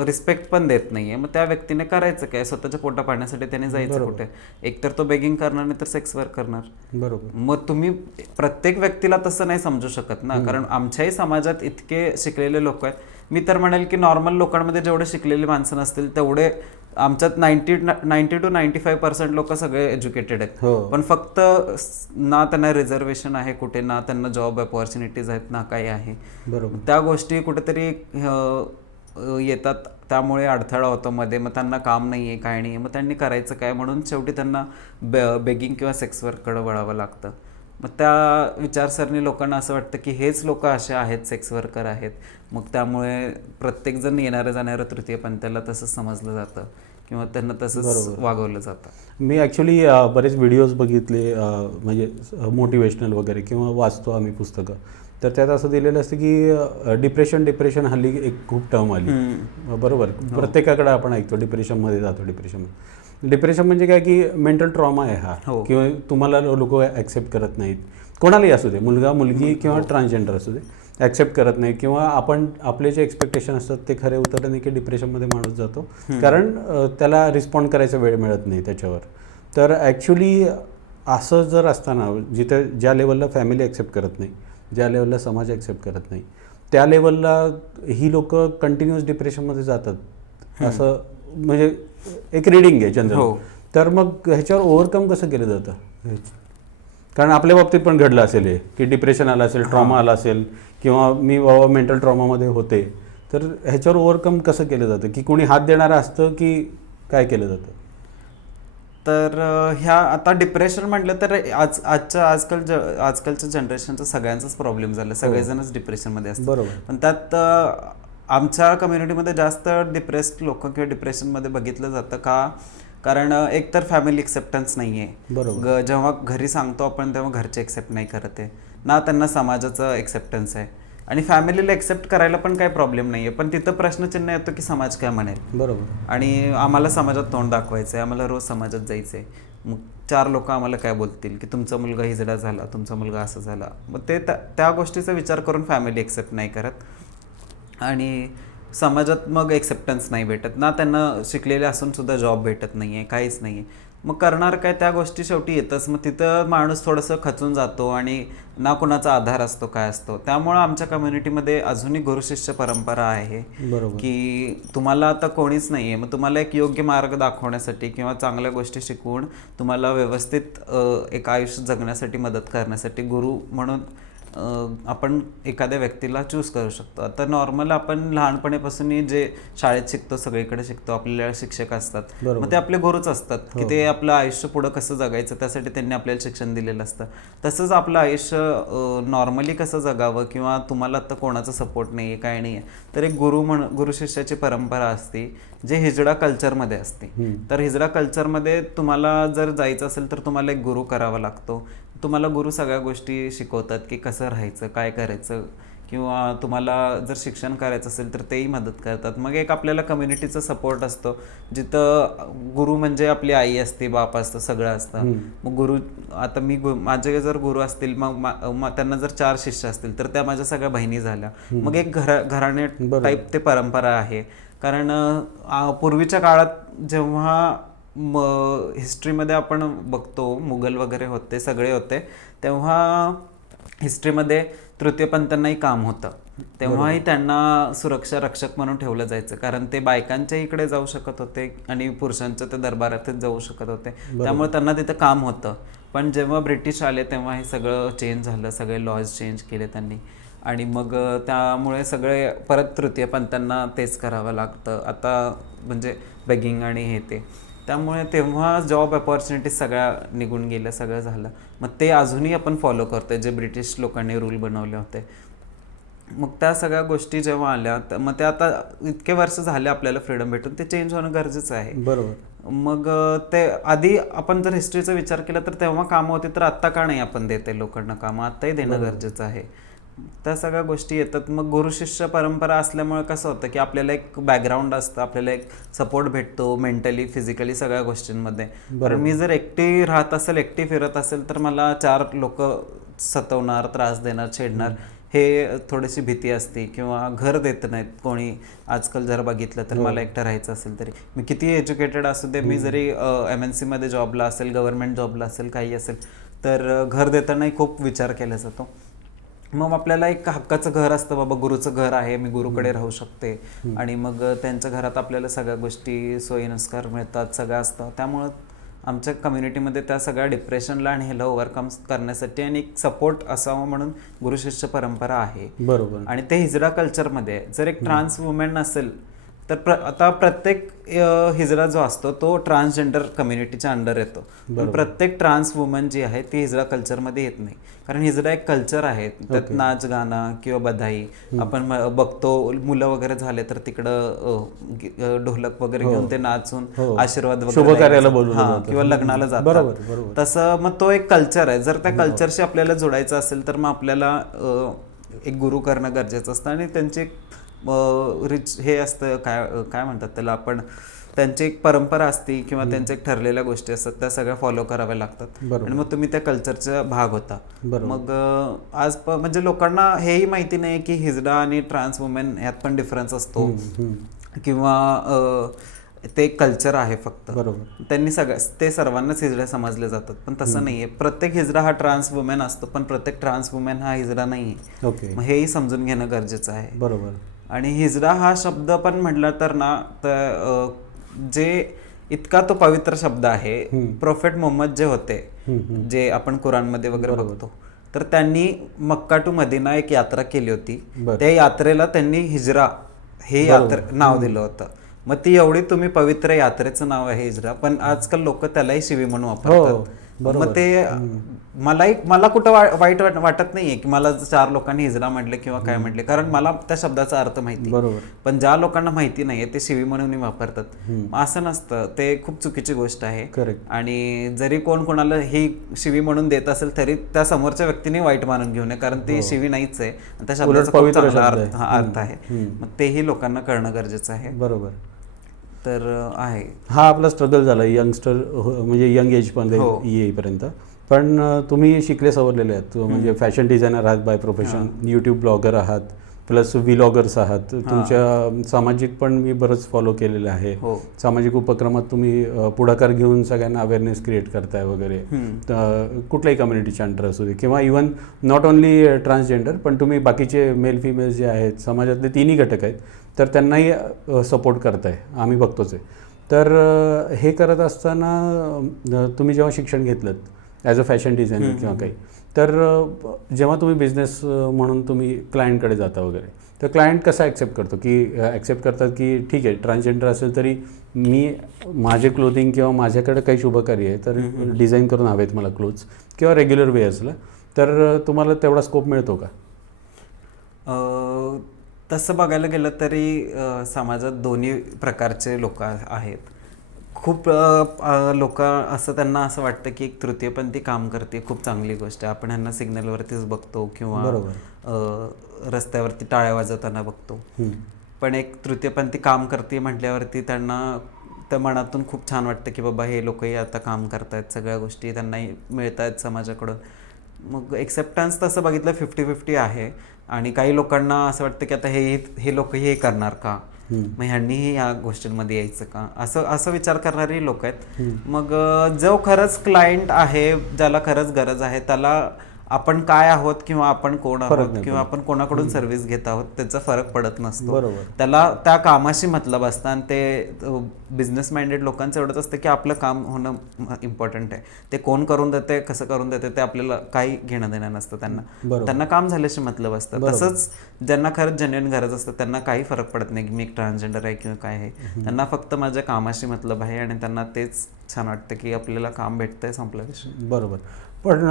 रिस्पेक्ट पण देत नाहीये, मग त्या व्यक्तीने करायचं काय? स्वतःच्या पोटा पाण्यासाठी त्याने जायचं कुठे? एकतर तो बेगिंग करणार, नाही तर सेक्स वर्क करणार. बरोबर. मग तुम्ही प्रत्येक व्यक्तीला तसं नाही समजू शकत ना, कारण आमच्याही समाजात इतके शिकलेले लोक आहेत. मी तर म्हणेल की नॉर्मल लोकांमध्ये जेवढे शिकलेली माणसं नसतील तेवढे आमच्यात 90 to 95% लोक सगळे एज्युकेटेड आहेत. पण फक्त ना त्यांना रिझर्वेशन आहे कुठे, ना त्यांना जॉब अपॉर्च्युनिटीज आहेत, ना काही आहे. बरोबर. त्या गोष्टी कुठेतरी येतात, त्यामुळे अडथळा होतो मध्ये. मग त्यांना काम नाही आहे, काय नाही आहे, मग त्यांनी करायचं काय? म्हणून शेवटी त्यांना बेगिंग किंवा सेक्स वर्ककडे वळावं लागतं. मग त्या विचारसरणी लोकांना असं वाटतं की हेच लोक असे आहेत, सेक्स वर्कर आहेत, मग त्यामुळे प्रत्येकजण येणाऱ्या जाणाऱ्या तृतीयपंथीला तसंच समजलं जातं किंवा त्यांना तसंच वागवलं जातं. मी ॲक्च्युली बरेच व्हिडिओज बघितले, म्हणजे मोटिवेशनल वगैरे, किंवा वाचतो आम्ही पुस्तकं, तर त्यात असं दिलेलं असतं की डिप्रेशन हल्ली एक खूप टर्म आली. बरोबर. प्रत्येकाकडे आपण ऐकतो डिप्रेशनमध्ये जातो. डिप्रेशन म्हणजे काय की मेंटल ट्रॉमा आहे हा, किंवा तुम्हाला लोक ॲक्सेप्ट करत नाहीत, कोणालाही असू दे, मुलगा मुलगी किंवा ट्रान्सजेंडर असू दे, ॲक्सेप्ट करत नाही, किंवा आपले जे एक्सपेक्टेशन असतात ते खरे उतरले नाही की डिप्रेशनमध्ये माणूस जातो, कारण त्याला रिस्पॉन्ड करायचा वेळ मिळत नाही त्याच्यावर. तर ॲक्च्युली असं जर असताना, जिथे ज्या लेवलला फॅमिली ॲक्सेप्ट करत नाही, ज्या लेवलला समाज ॲक्सेप्ट करत नाही, त्या लेवलला ही लोक कंटिन्युअस डिप्रेशनमध्ये जातात, असं म्हणजे एक रीडिंग आहे जनरल. तर मग ह्याच्यावर ओव्हरकम कसं केलं जातं? कारण आपल्या बाबतीत पण घडलं असेल हे की डिप्रेशन आलं असेल, ट्रॉमा आला असेल, किंवा मी बाबा मेंटल ट्रॉमामध्ये होते, तर ह्याच्यावर ओव्हरकम कसं केलं जातं? की कोणी हात देणारं असतं की काय केलं जातं? तर ह्या आता डिप्रेशन म्हटलं तर आजकालच्या जनरेशनचा सगळ्यांचाच प्रॉब्लेम झाला, सगळेजणच डिप्रेशनमध्ये असतात. बरोबर. पण त्यात आमच्या कम्युनिटीमध्ये जास्त डिप्रेस्ड लोक किंवा डिप्रेशनमध्ये बघितलं जातं का? कारण एकतर फॅमिली एक्सेप्टन्स नाही आहे. जेव्हा घरी सांगतो आपण तेव्हा घरचे एक्सेप्ट नाही करत आहे ना, त्यांना समाजाचं एक्सेप्टन्स आहे. आणि फॅमिलीला एक्सेप्ट करायला पण काही प्रॉब्लेम नाही आहे, पण तिथं प्रश्नचिन्ह येतो की समाज काय म्हणेल. बरोबर. आणि आम्हाला समाजात तोंड दाखवायचं आहे, आम्हाला रोज समाजात जायचं आहे, मग 4 लोक आम्हाला काय बोलतील की तुमचा मुलगा हिजडा झाला, तुमचा मुलगा असं झाला. मग ते त्या गोष्टीचा विचार करून फॅमिली एक्सेप्ट नाही करत, आणि समाजात मग एक्सेप्टन्स नाही भेटत ना, त्यांना शिकलेले असून सुद्धा जॉब भेटत नाही आहे, काहीच नाही आहे. मग करणार काय? त्या गोष्टी शेवटी येतच. मग तिथं माणूस थोडंसं खचून जातो आणि ना कोणाचा आधार असतो, काय असतो. त्यामुळं आमच्या कम्युनिटीमध्ये अजूनही गुरुशिष्य परंपरा आहे की तुम्हाला आता कोणीच नाही आहे, मग तुम्हाला एक योग्य मार्ग दाखवण्यासाठी किंवा चांगल्या गोष्टी शिकवून तुम्हाला व्यवस्थित एक आयुष्य जगण्यासाठी मदत करण्यासाठी गुरु म्हणून आपण एखाद्या व्यक्तीला चूज करू शकतो. आता नॉर्मल आपण लहानपणीपासून जे शाळेत शिकतो, सगळीकडे शिकतो, आपल्याला शिक्षक असतात, मग ते आपले गुरुच असतात की ते आपलं आयुष्य पुढं कसं जगायचं त्यासाठी त्यांनी आपल्याला शिक्षण दिलेलं असतं. तसंच आपलं आयुष्य नॉर्मली कसं जगावं, किंवा तुम्हाला आता कोणाचा सपोर्ट नाही आहे, काय नाही आहे, तर एक गुरु शिष्याची परंपरा असते जे हिजडा कल्चरमध्ये असते. तर हिजडा कल्चरमध्ये तुम्हाला जर जायचं असेल तर तुम्हाला एक गुरु करावा लागतो. तुम्हाला गुरु सगळ्या गोष्टी शिकवतात की कसं राहायचं, काय करायचं, किंवा तुम्हाला जर शिक्षण करायचं असेल तर तेही मदत करतात. मग एक आपल्याला कम्युनिटीचा सपोर्ट असतो, जिथं गुरु म्हणजे आपली आई असते, बाप असतं, सगळं असतं. मग गुरु, आता माझे जर गुरु असतील, मग त्यांना जर 4 शिष्य असतील तर त्या माझ्या सगळ्या बहिणी झाल्या. मग एक घराणे टाईप ते परंपरा आहे. कारण पूर्वीच्या काळात जेव्हा हिस्ट्रीमध्ये आपण बघतो, मुघल वगैरे होते, सगळे होते, तेव्हा हिस्ट्रीमध्ये तृतीयपंथांनाही काम होतं. तेव्हाही त्यांना सुरक्षा रक्षक म्हणून ठेवलं जायचं, कारण ते बायकांच्या इकडे जाऊ शकत होते आणि पुरुषांच्या ते दरबारातच जाऊ शकत होते, त्यामुळे त्यांना तिथं काम होतं. पण जेव्हा ब्रिटिश आले तेव्हा हे सगळं चेंज झालं, सगळे लॉज चेंज केले त्यांनी, आणि मग त्यामुळे सगळे परत तृतीयपंथांना तेच करावं लागतं आता, म्हणजे बेगिंग आणि हे ते. त्यामुळे तेव्हा जॉब अपॉर्च्युनिटीज सगळ्या निघून गेल्या, सगळं झालं. मग ते अजूनही आपण फॉलो करतोय, जे ब्रिटिश लोकांनी रूल बनवले होते. मग त्या सगळ्या गोष्टी जेव्हा आल्या, मग ते आता इतके वर्ष झाले आपल्याला फ्रीडम भेटून, ते चेंज होणं गरजेचं आहे. बरोबर. मग ते आधी आपण जर हिस्ट्रीचा विचार केला तर तेव्हा कामं होती, तर आत्ता का नाही आपण देते लोकांना कामं? आत्ताही देणं गरजेचं आहे. त्या सगळ्या गोष्टी येतात. मग गुरु शिष्य परंपरा असल्यामुळे कसं होतं की आपल्याला एक बॅकग्राऊंड असतं, आपल्याला एक सपोर्ट भेटतो मेंटली, फिजिकली, सगळ्या गोष्टींमध्ये. कारण मी जर एकटी राहत असेल, एकटी फिरत असेल, तर मला 4 लोक सतवणार, त्रास देणार, छेडणार, हे थोडीशी भीती असते. किंवा घर देत नाहीत कोणी आजकाल जर बघितलं तर. मला एकटं राहायचं असेल तरी, मी किती एज्युकेटेड असू दे, मी जरी MNC मध्ये जॉबला असेल, गव्हर्नमेंट जॉबला असेल, काही असेल, तर घर देतानाही खूप विचार केला जातो. मग आपल्याला एक हक्काचं घर असतं, बाबा गुरुचं घर आहे, मी गुरुकडे राहू शकते, आणि मग त्यांच्या घरात आपल्याला सगळ्या गोष्टी, सोयीनुसार मिळतात, सगळं असतं. त्यामुळं आमच्या कम्युनिटीमध्ये त्या सगळ्या डिप्रेशनला आणि ह्याला ओव्हरकम करण्यासाठी आणि एक सपोर्ट असावं म्हणून गुरुशिष्य परंपरा आहे. बरोबर. आणि ते हिजडा कल्चरमध्ये जर एक ट्रान्स वुमेन असेल तर आता प्रत्येक हिजडा जो असतो तो ट्रान्सजेंडर कम्युनिटीच्या अंडर येतो. पण प्रत्येक ट्रान्स वुमन जी आहे ती हिजडा कल्चरमध्ये येत नाही, कारण हिजडा एक कल्चर आहे. त्यात नाच, गाणं किंवा बधाई आपण बघतो. मुलं वगैरे झाले तर तिकडं ढोलक वगैरे घेऊन ते नाचून आशीर्वाद वगैरे किंवा लग्नाला जातात. तसं मग तो एक कल्चर आहे. जर त्या कल्चरशी आपल्याला जोडायचं असेल तर मग आपल्याला एक गुरु करणं गरजेचं असतं. आणि त्यांची रिच हे असतं, काय म्हणतात त्याला आपण, त्यांची एक परंपरा असते किंवा त्यांच्या एक ठरलेल्या गोष्टी असतात, त्या सगळ्या फॉलो कराव्या लागतात. आणि मग तुम्ही त्या कल्चरचा भाग होता. मग आज म्हणजे लोकांना हेही माहिती नाही की हिजडा आणि ट्रान्स वुमेन ह्यात पण डिफरन्स असतो, किंवा ते कल्चर आहे फक्त. त्यांनी ते सर्वांनाच हिजडा समजले जातात, पण तसं नाहीये. प्रत्येक हिजडा हा ट्रान्स वुमेन असतो, पण प्रत्येक ट्रान्स वुमेन हा हिजडा नाहीये. मग हेही समजून घेणं गरजेचं आहे. बरोबर. आणि हिजडा हा शब्द पण म्हटलं तर ना, तर जे इतका तो पवित्र शब्द आहे. प्रोफेट मोहम्मद जे होते, जे आपण कुराणमध्ये वगैरे बघतो, तर त्यांनी मक्का टू मदिना एक यात्रा केली होती. त्या यात्रेला त्यांनी हिजरा हे नाव दिलं होतं. मग ती एवढी तुम्ही पवित्र यात्रेचं नाव आहे हिजरा, पण आजकाल लोक त्यालाही शिवी म्हणून वापरतात. मग ते मला कुठं वाईट वाटत नाहीये की मला 4 लोकांनी हिजरा म्हटले किंवा काय म्हटले, कारण मला त्या शब्दाचा अर्थ माहिती. पण ज्या लोकांना माहिती नाहीये ते शिवी म्हणून वापरतात. असं नसतं, ते खूप चुकीची गोष्ट आहे. आणि जरी कोणाला ही शिवी म्हणून देत असेल तरी त्या समोरच्या व्यक्तीने वाईट मानून घेऊ नये, कारण ती शिवी नाहीच आहे, त्या शब्दाचा खूप चांगला अर्थ आहे. मग तेही लोकांना कळणं गरजेचं आहे. बरोबर. तर आहे, हा आपला स्ट्रगल झाला यंगस्टर, म्हणजे यंग एज पण येईपर्यंत. पण तुम्ही शिकले सवरलेले आहात, म्हणजे फॅशन डिझायनर आहात बाय प्रोफेशन, यूट्यूब ब्लॉगर आहात, प्लस व्लॉगर्स आहात. तुमच्या सामाजिक पण मी बरंच फॉलो केलेलं आहे. सामाजिक उपक्रमात तुम्ही पुढाकार घेऊन सगळ्यांना अवेअरनेस क्रिएट करताय वगैरे, कुठल्याही कम्युनिटीच्या अंडर असू दे, किंवा इव्हन नॉट ओन्ली ट्रान्सजेंडर, पण तुम्ही बाकीचे मेल फिमेल जे आहेत समाजातले 3ही घटक आहेत, तर त्यांनाही सपोर्ट करताय, आम्ही बघतोच आहे. तर हे करत असताना तुम्ही जेव्हा शिक्षण घेतलं ॲज अ फॅशन डिझायनर किंवा काही, तर जेव्हा तुम्ही बिझनेस म्हणून तुम्ही क्लायंटकडे जाता वगैरे, तर क्लायंट कसा ॲक्सेप्ट करतो, की ॲक्सेप्ट करतात की ठीक आहे ट्रान्सजेंडर असेल तरी मी माझे क्लोथिंग किंवा माझ्याकडे काही शुभकार्य आहे तर डिझाईन करून हवेत मला क्लोथ्स, किंवा रेग्युलर वेअर्सला, तर तुम्हाला तेवढा स्कोप मिळतो का? तसं बघायला गेलं तरी समाजात दोन्ही प्रकारचे लोक आहेत. खूप लोक असं त्यांना असं वाटतं की एक तृतीयपंथी काम करते खूप चांगली गोष्ट आहे. आपण ह्यांना सिग्नलवरतीच बघतो किंवा रस्त्यावरती टाळ्या वाजवताना बघतो. पण एक तृतीयपंथी काम करते म्हटल्यावरती त्यांना त्या मनातून खूप छान वाटतं की बाबा हे लोकही आता काम करतायत, सगळ्या गोष्टी त्यांनाही मिळत आहेत समाजाकडून. मग एक्सेप्टन्स तसं बघितलं 50-50 आहे. आणि काही लोकांना असं वाटतं की आता हे लोकही हे करणार का, मग ह्यांनीही या गोष्टींमध्ये यायचं का, असं विचार करणारी लोक आहेत. मग जो खरंच क्लायंट आहे, ज्याला खरंच गरज आहे, त्याला आपण काय आहोत किंवा आपण कोण आहोत किंवा आपण कोणाकडून सर्व्हिस घेत आहोत त्याचा फरक पडत नसतो. त्याला त्या कामाशी मतलब असतं. आणि ते बिझनेस माइंडेड लोकांचं एवढंच असतं की आपलं काम होणं इम्पॉर्टंट आहे. ते कोण करून देते, कसं करून देते ते आपल्याला काही घेणं देणं नसतं. त्यांना काम झाल्याशी मतलब असतं. तसंच ज्यांना खरंच जेन्युइन गरज असतं त्यांना काही फरक पडत नाही की मी एक ट्रान्सजेंडर आहे किंवा काय आहे. त्यांना फक्त माझ्या कामाशी मतलब आहे आणि त्यांना तेच छान वाटतं की आपल्याला काम भेटतंय, संपला विषय. बरोबर. पण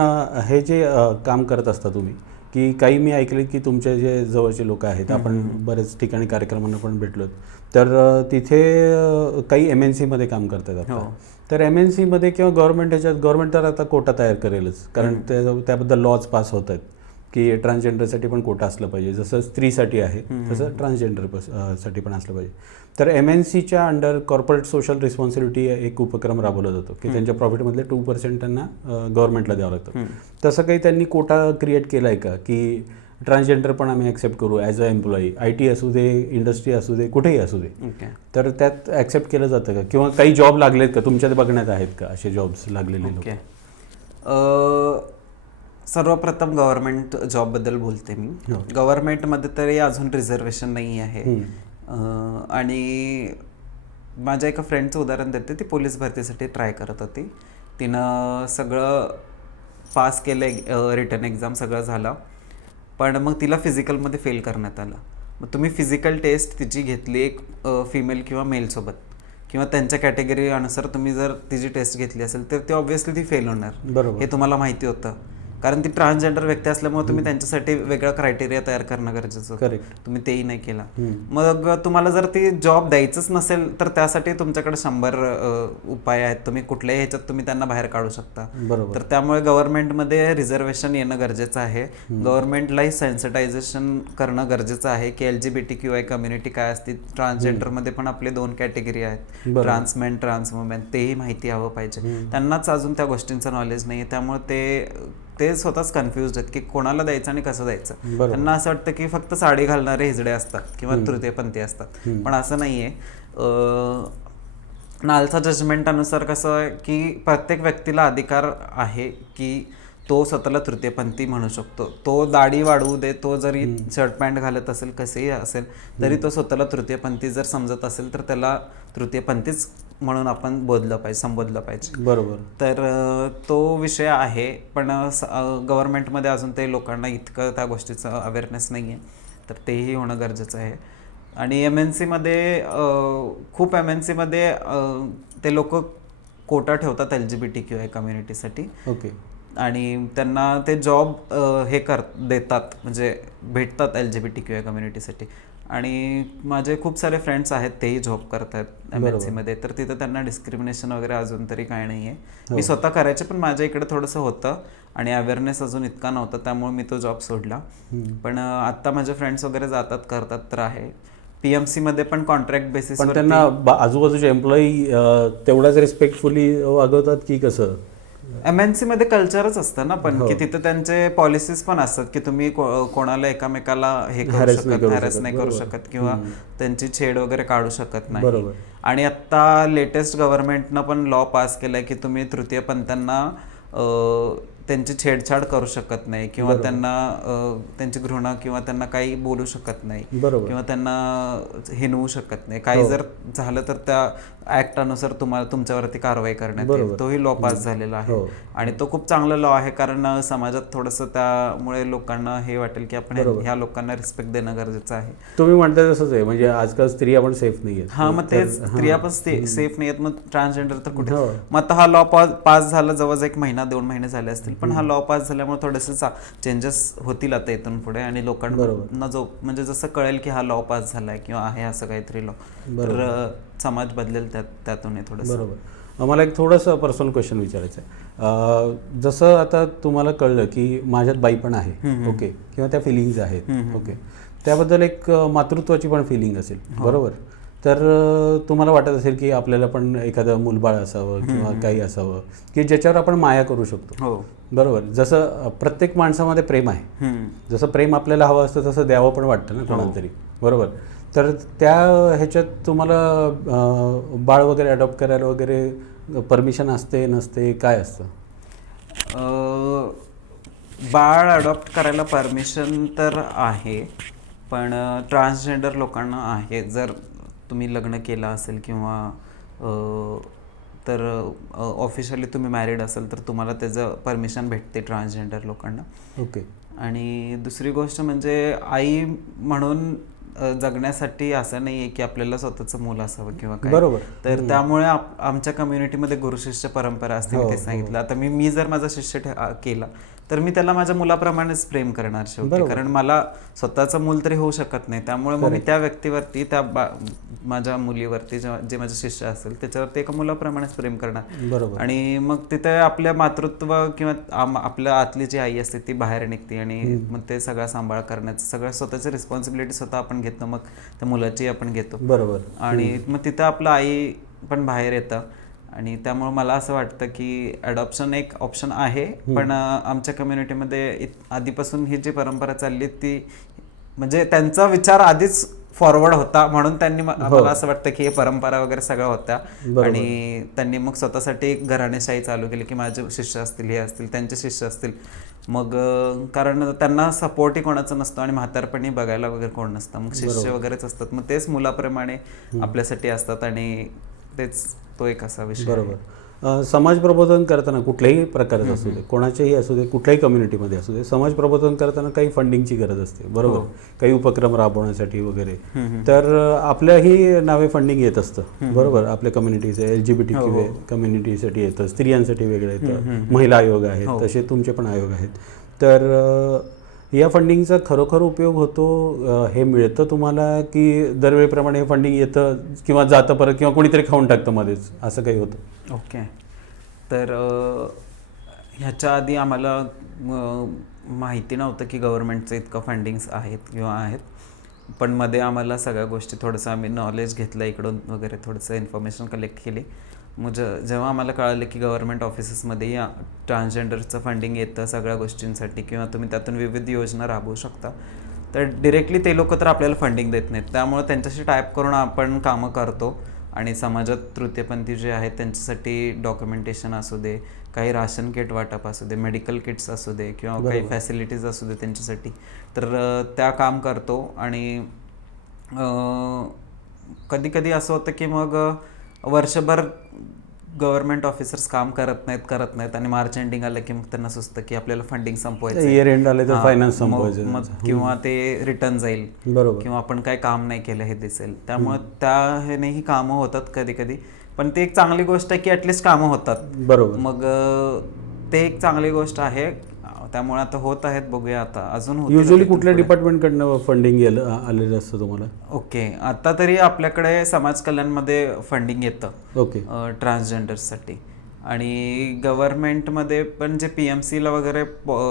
हे जे काम करत असता तुम्ही, की काही मी ऐकले की तुमचे जे जवळचे लोक आहेत, आपण बरेच ठिकाणी कार्यक्रमांना पण भेटलो, तर तिथे काही MNC मध्ये काम करतात आता. तर MNC मध्ये किंवा गव्हर्नमेंट तर आता कोटा तयार करेलच, कारण त्याबद्दल लॉज पास होत आहेत की ट्रान्सजेंडरसाठी पण कोटा असलं पाहिजे. जसं स्त्रीसाठी आहे तसं ट्रान्सजेंडर साठी पण असलं पाहिजे. तर MNCच्या अंडर कॉर्पोरेट सोशल रिस्पॉन्सिबिलिटी एक उपक्रम राबवला जातो की त्यांच्या प्रॉफिटमधले 2% त्यांना गव्हर्नमेंटला द्यावं लागतं. तसं काही त्यांनी कोटा क्रिएट केला आहे का की ट्रान्सजेंडर पण आम्ही ॲक्सेप्ट करू ॲज अ एम्प्लॉई, IT असू दे, इंडस्ट्री असू दे, कुठेही असू दे, तर त्यात ॲक्सेप्ट केलं जातं का? किंवा काही जॉब लागलेत का तुमच्या बघण्यात आहेत का असे जॉब्स लागलेले लोक? सर्वप्रथम गव्हर्नमेंट जॉबबद्दल बोलते मी. गव्हर्नमेंटमध्ये तरी अजून रिझर्वेशन नाही आहे. आणि माझ्या एका फ्रेंडचं उदाहरण देते. ती पोलीस भरतीसाठी ट्राय करत होती. तिनं सगळं पास केलं, रिटन एक्झाम सगळं झालं, पण मग तिला फिजिकलमध्ये फेल करण्यात आलं. मग तुम्ही फिजिकल टेस्ट तिची घेतली एक फिमेल किंवा मेलसोबत किंवा त्यांच्या कॅटेगरी अनुसार तुम्ही जर तिची टेस्ट घेतली असेल तर ती ऑब्व्हियसली ती फेल होणार. हे तुम्हाला माहिती होतं, कारण ती ट्रान्सजेंडर व्यक्ती असल्यामुळे तुम्ही त्यांच्यासाठी वेगळा क्रायटेरिया तयार करणं गरजेचं होतं. तुम्ही तेही नाही केला. मग तुम्हाला जर ती जॉब द्यायचंच नसेल तर त्यासाठी तुमच्याकडे 100 उपाय आहेत. तुम्ही कुठल्याही ह्याच्यात तुम्ही त्यांना बाहेर काढू शकता. तर त्यामुळे गव्हर्नमेंटमध्ये रिझर्वेशन येणं गरजेचं आहे. गव्हर्नमेंटलाही सेन्सिटायझेशन करणं गरजेचं आहे की LGBTQI कम्युनिटी काय असते. ट्रान्सजेंडरमध्ये पण आपले 2 कॅटेगरी आहेत, ट्रान्समेन, ट्रान्सवुमेन, तेही माहिती हवं पाहिजे. त्यांनाच अजून त्या गोष्टींचं नॉलेज नाही आहे. त्यामुळे ते स्वतःच कन्फ्युज आहेत की कोणाला द्यायचं आणि कसं द्यायचं. त्यांना असं वाटतं की फक्त साडी घालणारे हिजडे असतात किंवा तृतीयपंथी असतात, पण असं नाहीये. नालसा जजमेंट अनुसार कसं आहे की प्रत्येक व्यक्तीला अधिकार आहे की तो स्वतःला तृतीयपंथी म्हणू शकतो. तो दाढी वाढवू दे, तो जरी शर्ट पॅन्ट घालत असेल, कसेही असेल, तरी तो स्वतःला तृतीयपंथी जर समजत असेल तर त्याला तृतीयपंथीच म्हणून आपण संबोधलं पाहिजे. बरोबर. तर तो विषय आहे. पण गव्हर्नमेंटमध्ये अजून ते लोकांना इतकं त्या गोष्टीचं अवेअरनेस नाही आहे, तर तेही होणं गरजेचं आहे. आणि MNCमध्ये खूप MNCमध्ये ते लोक कोटा ठेवतात LGBTQI कम्युनिटीसाठी. आणि त्यांना ते जॉब देतात, म्हणजे भेटतात LGBTQI कम्युनिटीसाठी. आणि माझे खूप सारे फ्रेंड्स आहेत, तेही जॉब करतात MNCमध्ये. तर तिथं त्यांना डिस्क्रिमिनेशन वगैरे अजून तरी काय नाही आहे. मी स्वतः करायचे, पण माझ्या इकडे थोडंसं होतं आणि अवेअरनेस अजून इतका नव्हता, त्यामुळे मी तो जॉब सोडला. पण आत्ता माझे फ्रेंड्स वगैरे करतात तर आहे. PMCमध्ये पण कॉन्ट्रॅक्ट बेसिस. पण त्यांना आजूबाजूचे एम्प्लॉई तेवढाच रिस्पेक्टफुली वागवतात की कसं? MNCमध्ये कल्चरच असतं ना, पण की तिथं त्यांचे पॉलिसीज पण असतात की तुम्ही कोणाला एकामेकाला हॅरेस नाही करू शकत किंवा त्यांची छेड वगैरे काढू शकत नाही. आणि आता लेटेस्ट गव्हर्नमेंटनं पण लॉ पास केलाय की तुम्ही तृतीयपंथींना त्यांची छेडछाड करू शकत नाही किंवा त्यांना त्यांची घृणा किंवा त्यांना काही बोलू शकत नाही किंवा त्यांना हिनवू शकत नाही. काही जर झालं तर त्या ऍक्ट अनुसार तुमच्यावरती कारवाई करण्यात येईल. तोही लॉ पास झालेला आहे आणि तो खूप चांगला लॉ आहे, कारण समाजात थोडंसं त्यामुळे लोकांना हे वाटेल की आपण ह्या लोकांना रिस्पेक्ट देणं गरजेचं आहे. तुम्ही म्हणता तसंच आहे, म्हणजे आजकाल स्त्रिया पण सेफ नाही आहेत. हा, मग तेच, स्त्रिया पण सेफ नाही आहेत, मग ट्रान्सजेंडर तर कुठे. मग आता हा लॉ पास झाला जवळ 1 महिना 2 महिने झाले असतील, पण हा लॉ पास झाल्यामुळे थोडेसे चेंजेस होतील आता इथून पुढे. आणि लोकांना म्हणजे जसं कळेल की हा लॉ पास झालाय किंवा आहे असं काहीतरी लॉ, तर समाज बदलेल त्यातून आहे थोडंसं. बरोबर. मला एक थोडंसं पर्सनल क्वेश्चन विचारायचं आहे. जसं आता तुम्हाला कळलं की माझ्यात बाई पण आहे, ओके, किंवा त्या फिलिंग्ज आहेत, ओके, त्याबद्दल एक मातृत्वाची पण फिलिंग असेल, बरोबर, तर तुम्हाला वाटत असेल की आपल्याला पण एखादं मूलबाळ असावं किंवा काही असावं की ज्याच्यावर आपण माया करू शकतो, बरोबर. जसं प्रत्येक माणसामध्ये प्रेम आहे, जसं प्रेम आपल्याला हवं असतं तसं द्यावं पण वाटतं ना कोणाला तरी, बरोबर. तर त्या ह्याच्यात तुम्हाला बाळ वगैरे अडॉप्ट करायला वगैरे परमिशन असते नसते, काय असतं? बाळ अडॉप्ट करायला परमिशन तर आहे, पण ट्रान्सजेंडर लोकांना आहे. जर तुम्ही लग्न केलं असेल किंवा तर ऑफिशियली तुम्ही मॅरिड असेल तर तुम्हाला त्याचं परमिशन भेटते ट्रान्सजेंडर लोकांना. ओके. आणि दुसरी गोष्ट म्हणजे आई म्हणून जगण्यासाठी असं नाही आहे की आपल्याला स्वतःचं मूल असावं किंवा काय, बरोबर. तर त्यामुळे आमच्या कम्युनिटीमध्ये गुरुशिष्य परंपरा असते. मी ते सांगितलं. आता मी जर माझा शिष्य केला तर मी त्याला माझ्या मुलाप्रमाणेच प्रेम करणार शेवटी, कारण मला स्वतःचं मूल तरी होऊ शकत नाही. त्यामुळे मग मी त्या व्यक्तीवरती, त्या माझ्या मुलीवरती, जे माझं शिष्य असेल त्याच्यावरती एका मुलाप्रमाणेच प्रेम करणार. बरोबर. आणि मग तिथे आपल्या मातृत्व किंवा आपल्या आतली जी आई असते ती बाहेर निघते आणि मग ते सगळा सांभाळ करण्याचं सगळं स्वतःची रिस्पॉन्सिबिलिटी स्वतः आपण घेतो, मग त्या मुलाची आपण घेतो, बरोबर. आणि मग तिथं आपलं आई पण बाहेर येतं. आणि त्यामुळे मला असं वाटतं की अडॉप्शन एक ऑप्शन आहे, पण आमच्या कम्युनिटीमध्ये आधीपासून ही जी परंपरा चालली ती म्हणजे त्यांचा विचार आधीच फॉरवर्ड होता, म्हणून त्यांनी मला असं वाटतं की हे परंपरा वगैरे सगळं होत्या. आणि त्यांनी मग स्वतःसाठी एक घराणेशाही चालू केली की माझे शिष्य असतील, हे असतील, त्यांचे शिष्य असतील. मग कारण त्यांना सपोर्टही कोणाचं नसतं आणि म्हातारपणी बघायला वगैरे कोण नसतं, मग शिष्य वगैरेच असतात, मग तेच मुलाप्रमाणे आपल्यासाठी असतात. आणि तेच तो एक असा विषय. बरोबर. समाज प्रबोधन करताना कुठल्याही प्रकारचं असू दे, कोणाच्याही असू दे, कुठल्याही कम्युनिटीमध्ये असू दे, समाज प्रबोधन करताना काही फंडिंगची गरज असते, बरोबर, काही उपक्रम राबवण्यासाठी वगैरे. तर आपल्याही नावे फंडिंग येत असतं, बरोबर. आपल्या कम्युनिटीचे LGBT कम्युनिटीसाठी येतं, स्त्रियांसाठी वेगळं येतं, महिला आयोग आहेत, तसे तुमचे पण आयोग आहेत. तर या फंडिंगचा खरोखर उपयोग होतो, हे मिळतं तुम्हाला, की दरवेळेप्रमाणे हे फंडिंग येतं किंवा जातं परत, किंवा कोणीतरी खाऊन टाकतं मध्येच, असं काही होतं? ओके. तर ह्याच्या आधी आम्हाला माहिती नव्हतं की गव्हर्नमेंटचं इतकं फंडिंग्स आहेत, पण मध्ये आम्हाला सगळ्या गोष्टी थोडंसं आम्ही नॉलेज घेतलं इकडून वगैरे, थोडंसं इन्फॉर्मेशन कलेक्ट केली. मग जेव्हा आम्हाला कळालं की गव्हर्नमेंट ऑफिसेसमध्ये या ट्रान्सजेंडरचं फंडिंग येतं सगळ्या गोष्टींसाठी, किंवा तुम्ही त्यातून विविध योजना राबवू शकता, तर डिरेक्टली ते लोक तर आपल्याला फंडिंग देत नाहीत. त्यामुळे त्यांच्याशी टाईप करून आपण कामं करतो. आणि समाजात तृतीयपंथी जे आहेत त्यांच्यासाठी डॉक्युमेंटेशन असू दे, काही राशन किट वाटप असू दे, मेडिकल किट्स असू दे, किंवा काही फॅसिलिटीज असू दे त्यांच्यासाठी, तर त्या काम करतो. आणि कधी कधी असं होतं की मग वर्षभर गव्हर्नमेंट ऑफिसर्स काम करत नाहीत आणि मार्च एंडिंग आलं की मग त्यांना सुचतं की आपल्याला फंडिंग संपवायचं, इयर एंड आले तर फायनान्स संपवायचं, मग किंवा ते रिटर्न जाईल, बरोबर, किंवा आपण काय काम नाही केलं हे दिसेल. त्यामुळे त्या ह्यानेही कामं होतात कधी कधी, पण ती एक चांगली गोष्ट आहे की ॲटलिस्ट कामं होतात, बरोबर. मग ते एक चांगली गोष्ट आहे. त्यामुळे आता होत आहेत, बघूया आता अजून. युजली कुठल्या डिपार्टमेंटकडनं फंडिंग आलेलं असतं तुम्हाला? ओके, आता तरी आपल्याकडे समाज कल्याणमध्ये फंडिंग येतं, ओके, ट्रान्सजेंडर्ससाठी. आणि गव्हर्नमेंटमध्ये पण जे PMCला वगैरे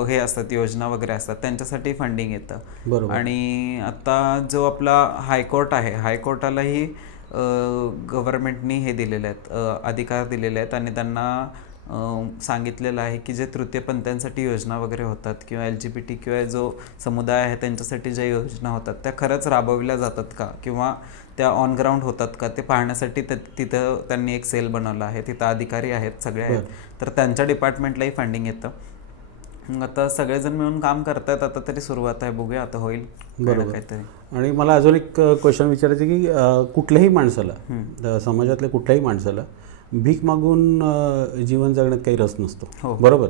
हे असतात, योजना वगैरे असतात, त्यांच्यासाठी फंडिंग येतं. आणि आता जो आपला हायकोर्ट आहे, हायकोर्टालाही गव्हर्नमेंटनी हे दिलेले आहेत, अधिकार दिलेले आहेत, आणि त्यांना सांगितलेलं आहे की जे तृतीयपंथींसाठी योजना वगैरे होतात, किंवा LGBT किंवा जो समुदाय आहे त्यांच्यासाठी ज्या योजना होतात त्या खरंच राबविल्या जातात का, किंवा त्या ऑन ग्राउंड होतात का, ते पाहण्यासाठी तिथं त्यांनी एक सेल बनवला आहे. तिथं अधिकारी आहेत, सगळे आहेत, तर त्यांच्या डिपार्टमेंटलाही फंडिंग येतं. मग आता सगळेजण मिळून काम करतात. आता तरी सुरुवात आहे, बघूया आता होईल काहीतरी. आणि मला अजून एक क्वेश्चन विचारायचं की कुठल्याही माणसाला, समाजातल्या कुठल्याही माणसाला भीक मागून जीवन जगण्यात काही रस नसतो, बरोबर.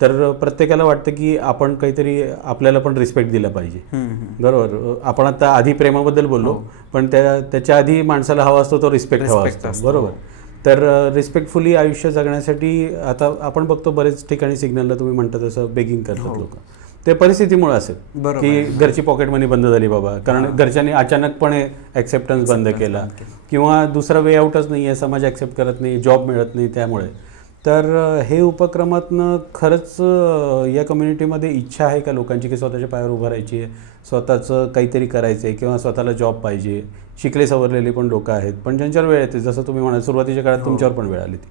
तर प्रत्येकाला वाटतं की आपण काहीतरी, आपल्याला पण रिस्पेक्ट दिला पाहिजे, बरोबर. आपण आता आधी प्रेमाबद्दल बोललो, पण त्याच्या आधी माणसाला हवा असतो तो रिस्पेक्ट हवा असतो, बरोबर. तर रिस्पेक्टफुली आयुष्य जगण्यासाठी आता आपण बघतो बरेच ठिकाणी सिग्नलला तुम्ही म्हणता तसं बेगिंग करतात लोक. ते परिस्थितीमुळे असेल बरोबर. की घरची पॉकेट मनी बंद झाली बाबा, कारण घरच्यांनी अचानकपणे ॲक्सेप्टन्स बंद केला किंवा दुसरा वे आउटच नाही आहे, समाज ॲक्सेप्ट करत नाही, जॉब मिळत नाही त्यामुळे. तर हे उपक्रमातनं खरंच या कम्युनिटीमध्ये इच्छा आहे का लोकांची की स्वतःच्या पायावर उभं राहायची आहे, स्वतःचं काहीतरी करायचं आहे किंवा स्वतःला जॉब पाहिजे. शिकले सवरलेली पण लोकं आहेत, पण ज्यांच्यावर वेळ येते, जसं तुम्ही म्हणाल सुरुवातीच्या काळात तुमच्यावर पण वेळ आली ती.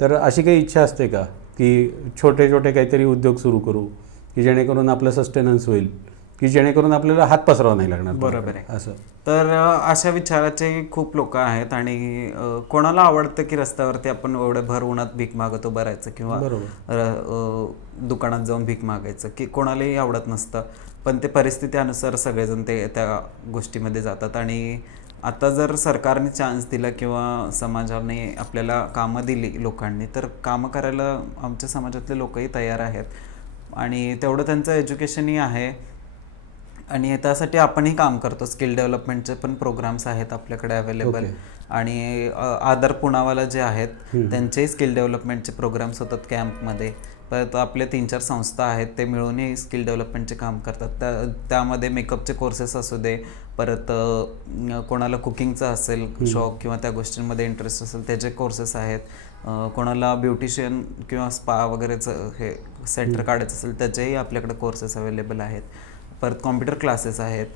तर अशी काही इच्छा असते का की छोटे छोटे काहीतरी उद्योग सुरू करू की जेणेकरून आपलं सस्टेनन्स होईल, की जेणेकरून आपल्याला हात पसरावा नाही लागणार? बरोबर आहे. असं तर अशा विचाराचे खूप लोक आहेत आणि कोणाला आवडतं की रस्त्यावरती आपण एवढं भर उन्हात भीक मागत उभं राहायचं किंवा दुकानात जाऊन भीक मागायचं, की कोणालाही आवडत नसतं. पण ते परिस्थितीनुसार सगळेजण ते त्या गोष्टीमध्ये जातात. आणि आता जर सरकारने चान्स दिला किंवा समाजाने आपल्याला कामं दिली लोकांनी, तर कामं करायला आमच्या समाजातले लोकही तयार आहेत आणि तेवढं त्यांचं एज्युकेशनही आहे आणि त्यासाठी आपणही काम करतो. स्किल डेव्हलपमेंटचे पण प्रोग्राम्स आहेत आपल्याकडे अवेलेबल. आणि आदर पुनावाला जे आहेत त्यांचेही स्किल डेव्हलपमेंटचे प्रोग्राम्स होतात कॅम्पमध्ये. परत आपले 3-4 संस्था आहेत, ते मिळूनही स्किल डेव्हलपमेंटचे काम करतात. त्यामध्ये मेकअपचे कोर्सेस असू दे, परत कोणाला कुकिंगचं असेल शौक किंवा त्या गोष्टींमध्ये इंटरेस्ट असेल त्याचे कोर्सेस आहेत. कोणाला ब्युटिशियन किंवा स्पा वगैरेचं हे सेंटर काढायचं असेल त्याचेही आपल्याकडे कोर्सेस अवेलेबल आहेत. परत कॉम्प्युटर क्लासेस आहेत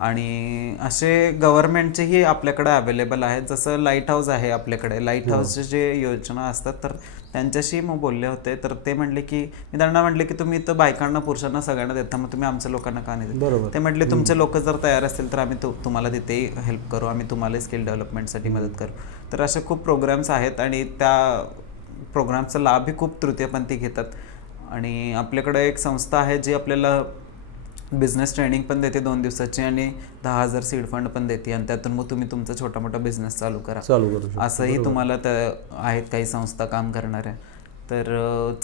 आणि असे गव्हर्नमेंटचेही आपल्याकडे अवेलेबल आहेत. जसं लाईट हाऊस आहे आपल्याकडे. लाईट हाऊसचे जे योजना असतात तर त्यांच्याशी मग बोलले होते, तर ते म्हणले की मी त्यांना म्हटले की तुम्ही इथं बायकांना पुरुषांना सगळ्यांना देता, मग तुम्ही आमच्या लोकांना का नाही देत? ते म्हटले तुमचे लोक जर तयार असतील तर आम्ही तुम्हाला तिथेही हेल्प करू, आम्ही तुम्हाला स्किल डेव्हलपमेंटसाठी मदत करू. तर असे खूप प्रोग्राम्स आहेत आणि त्या प्रोग्रामचा लाभही खूप तृतीयपंथी घेतात. आणि आपल्याकडे एक संस्था आहे जी आपल्याला बिझनेस ट्रेनिंग पण देते 2 दिवसाची आणि 10,000 सीड फंड पण देते आणि त्यातून मग तुम्ही तुमचा छोटा मोठा बिझनेस चालू करा असंही तुम्हाला त्या आहेत काही संस्था काम करणाऱ्या. तर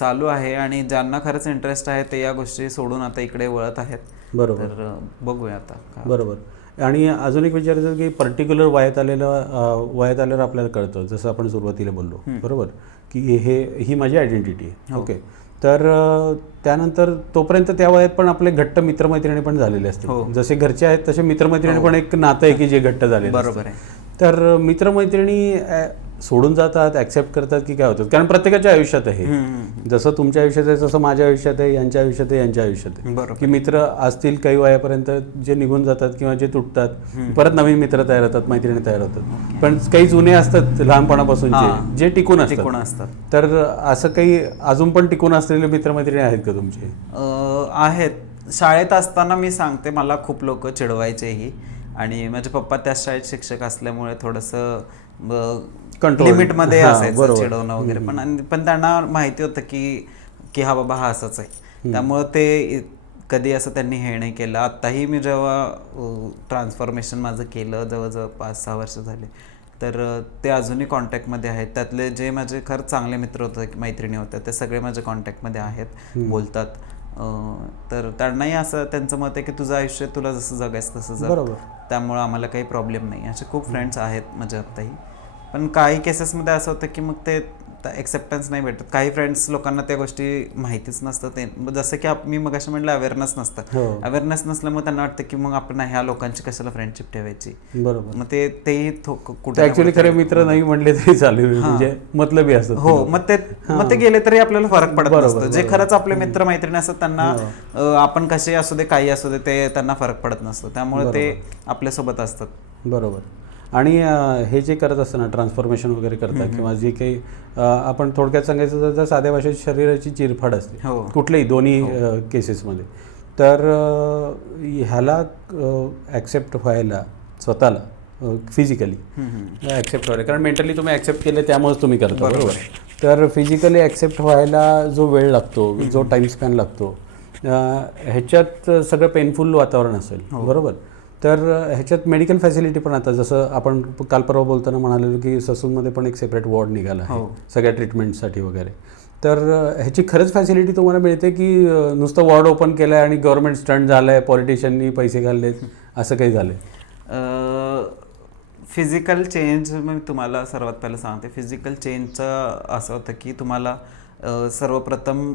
चालू आहे आणि ज्यांना खरंच इंटरेस्ट आहे ते या गोष्टी सोडून आता इकडे वळत आहेत. तर बघूया आता. बरोबर. आणि अजून एक विचारायचं की पर्टिक्युलर वयात आल्यावर आपल्याला कळतं, जसं आपण सुरुवातीला बोललो बरोबर, की ही माझी आयडेंटिटी आहे. ओके. तर त्यानंतर तोपर्यंत त्या वयात पण आपले घट्ट मित्रमैत्रिणी पण झालेले असतात. जसे घरचे आहेत तसे मित्रमैत्रिणी पण एक नातं आहे की जे घट्ट झाले. बरोबर आहे. तर मित्रमैत्रिणी सोडून जातात, ॲक्सेप्ट करतात की काय होतं? कारण प्रत्येकाच्या आयुष्यात आहे, जसं तुमच्या आयुष्यात आहे तसं माझ्या आयुष्यात आहे, यांच्या आयुष्यात आहे, यांच्या आयुष्यात आहे, की मित्र असतील काही वयापर्यंत जे निघून जातात किंवा जे तुटतात, परत नवीन मित्र तयार होतात, मैत्रिणी तयार होतात. पण काही जुने असतात लहानपणापासूनचे जे टिकून असतात. तर असं काही अजून पण टिकून असलेले मित्रमैत्रिणी आहेत का तुमचे? आहेत. शाळेत असताना मी सांगते मला खूप लोक चिडवायचेही आणि माझे पप्पा त्याच शाळेत शिक्षक असल्यामुळे थोडंसं लिमिटमध्ये असायचं चिडवणं वगैरे. पण त्यांना माहिती होतं की हा बाबा हा असाच आहे, त्यामुळं ते कधी असं त्यांनी हे नाही केलं. आत्ताही मी जेव्हा ट्रान्सफॉर्मेशन माझं केलं जवळजवळ 5-6 वर्ष झाले, तर ते अजूनही कॉन्टॅक्टमध्ये आहेत. त्यातले जे माझे खरंच चांगले मित्र होते, मैत्रिणी होत्या, ते सगळे माझ्या कॉन्टॅक्टमध्ये आहेत, बोलतात. तर त्यांनाही असं त्यांचं मत आहे की तुझं आयुष्य तुला जसं जगायचं तसं जग, त्यामुळं आम्हाला काही प्रॉब्लेम नाही. असे खूप फ्रेंड्स आहेत माझे आत्ताही. पण काही केसेसमध्ये असं होतं की मग ते ॲक्सेप्टन्स नाही भेटत. काही फ्रेंड्स लोकांना त्या गोष्टी माहितीच नसतं. ते जसं की मी मग असं म्हटलं अवेअरनेस नसतं. अवेअरनेस नसल्यामुळे त्यांना वाटतं की मग आपण ह्या लोकांची कशाला फ्रेंडशिप ठेवायची. बरोबर. मग तेही कुठे ॲक्च्युअली खरे मित्र नाही म्हणले तरी चालेल, म्हणजे मतलबी असतात. हो, मग ते गेले तरी आपल्याला फरक पडत नसतो. जे खरंच आपले मित्र मैत्रिणी असतात त्यांना आपण कसे असू दे काही असू दे ते त्यांना फरक पडत नसतो, त्यामुळे ते आपल्यासोबत असतात. बरोबर. आणि हे जे करत असताना ट्रान्सफॉर्मेशन वगैरे करतात किंवा जे काही आपण थोडक्यात सांगायचं तर साध्या भाषेत शरीराची चिरफाड असते कुठल्याही दोन्ही केसेसमध्ये. तर ह्याला ॲक्सेप्ट व्हायला स्वतःला फिजिकली ॲक्सेप्ट व्हायला, कारण मेंटली तुम्ही ॲक्सेप्ट केले त्यामुळेच तुम्ही करता बरोबर. तर फिजिकली ॲक्सेप्ट व्हायला जो वेळ लागतो, जो टाईम स्पॅन लागतो, ह्याच्यात सगळं पेनफुल वातावरण असेल बरोबर. तर ह्याच्यात मेडिकल फॅसिलिटी पण आता जसं आपण काल परवा बोलताना म्हणालेलो की ससूनमध्ये पण एक सेपरेट वॉर्ड निघाला आहे सगळ्या ट्रीटमेंटसाठी वगैरे. तर ह्याची खरंच फॅसिलिटी तुम्हाला मिळते की नुसतं वॉर्ड ओपन केलं आहे आणि गव्हर्नमेंट स्टंट झालं आहे, पॉलिटिशियननी पैसे घाललेत, असं काही झालं आहे? फिजिकल चेंज मी तुम्हाला सर्वात पहिलं सांगते. फिजिकल चेंजचं असं होतं की तुम्हाला सर्वप्रथम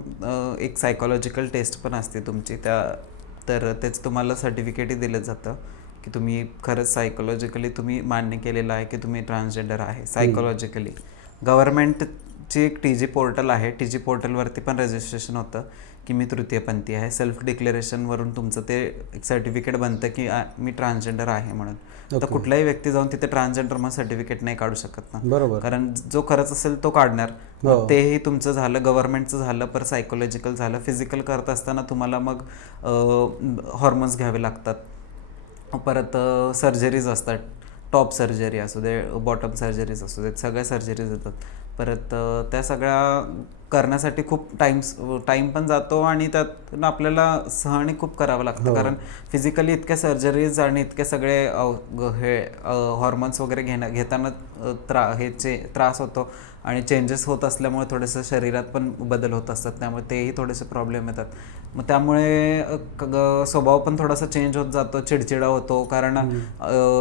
एक सायकोलॉजिकल टेस्ट पण असते तुमची, तर त्याचं तुम्हाला सर्टिफिकेटही दिलं जातं की तुम्ही खरंच सायकोलॉजिकली तुम्ही मान्य केलेलं आहे की तुम्ही ट्रान्सजेंडर आहे सायकोलॉजिकली. गव्हर्नमेंटची एक TG पोर्टल आहे, TG पोर्टलवरती पण रजिस्ट्रेशन होतं की मी तृतीयपंथी आहे. सेल्फ डिक्लेरेशनवरून तुमचं ते एक सर्टिफिकेट बनतं की मी ट्रान्सजेंडर आहे म्हणून. तर कुठलाही व्यक्ती जाऊन तिथे ट्रान्सजेंडर म्हणून सर्टिफिकेट नाही काढू शकत ना, बरोबर, कारण जो खरंच असेल तो काढणार. तेही तुमचं झालं, गव्हर्नमेंटचं झालं, पर सायकोलॉजिकल झालं. फिजिकल करत असताना तुम्हाला मग हॉर्मोन्स घ्यावे लागतात, परत सर्जरीज असतात, टॉप सर्जरी असू दे, बॉटम सर्जरीज असू देत, सगळ्या सर्जरीज येतात. परत त्या सगळ्या करण्यासाठी खूप टाईम पण जातो आणि त्यात आपल्याला सहनही खूप करावं लागतं, कारण फिजिकली इतक्या सर्जरीज आणि इतके सगळे हे हॉर्मोन्स वगैरे घेताना त्रास होतो आणि चेंजेस होत असल्यामुळे थोडंसं शरीरात पण बदल होत असतात, त्यामुळे तेही थोडेसे प्रॉब्लेम येतात. मग त्यामुळे स्वभाव पण थोडासा चेंज होत जातो, चिडचिडा होतो, कारण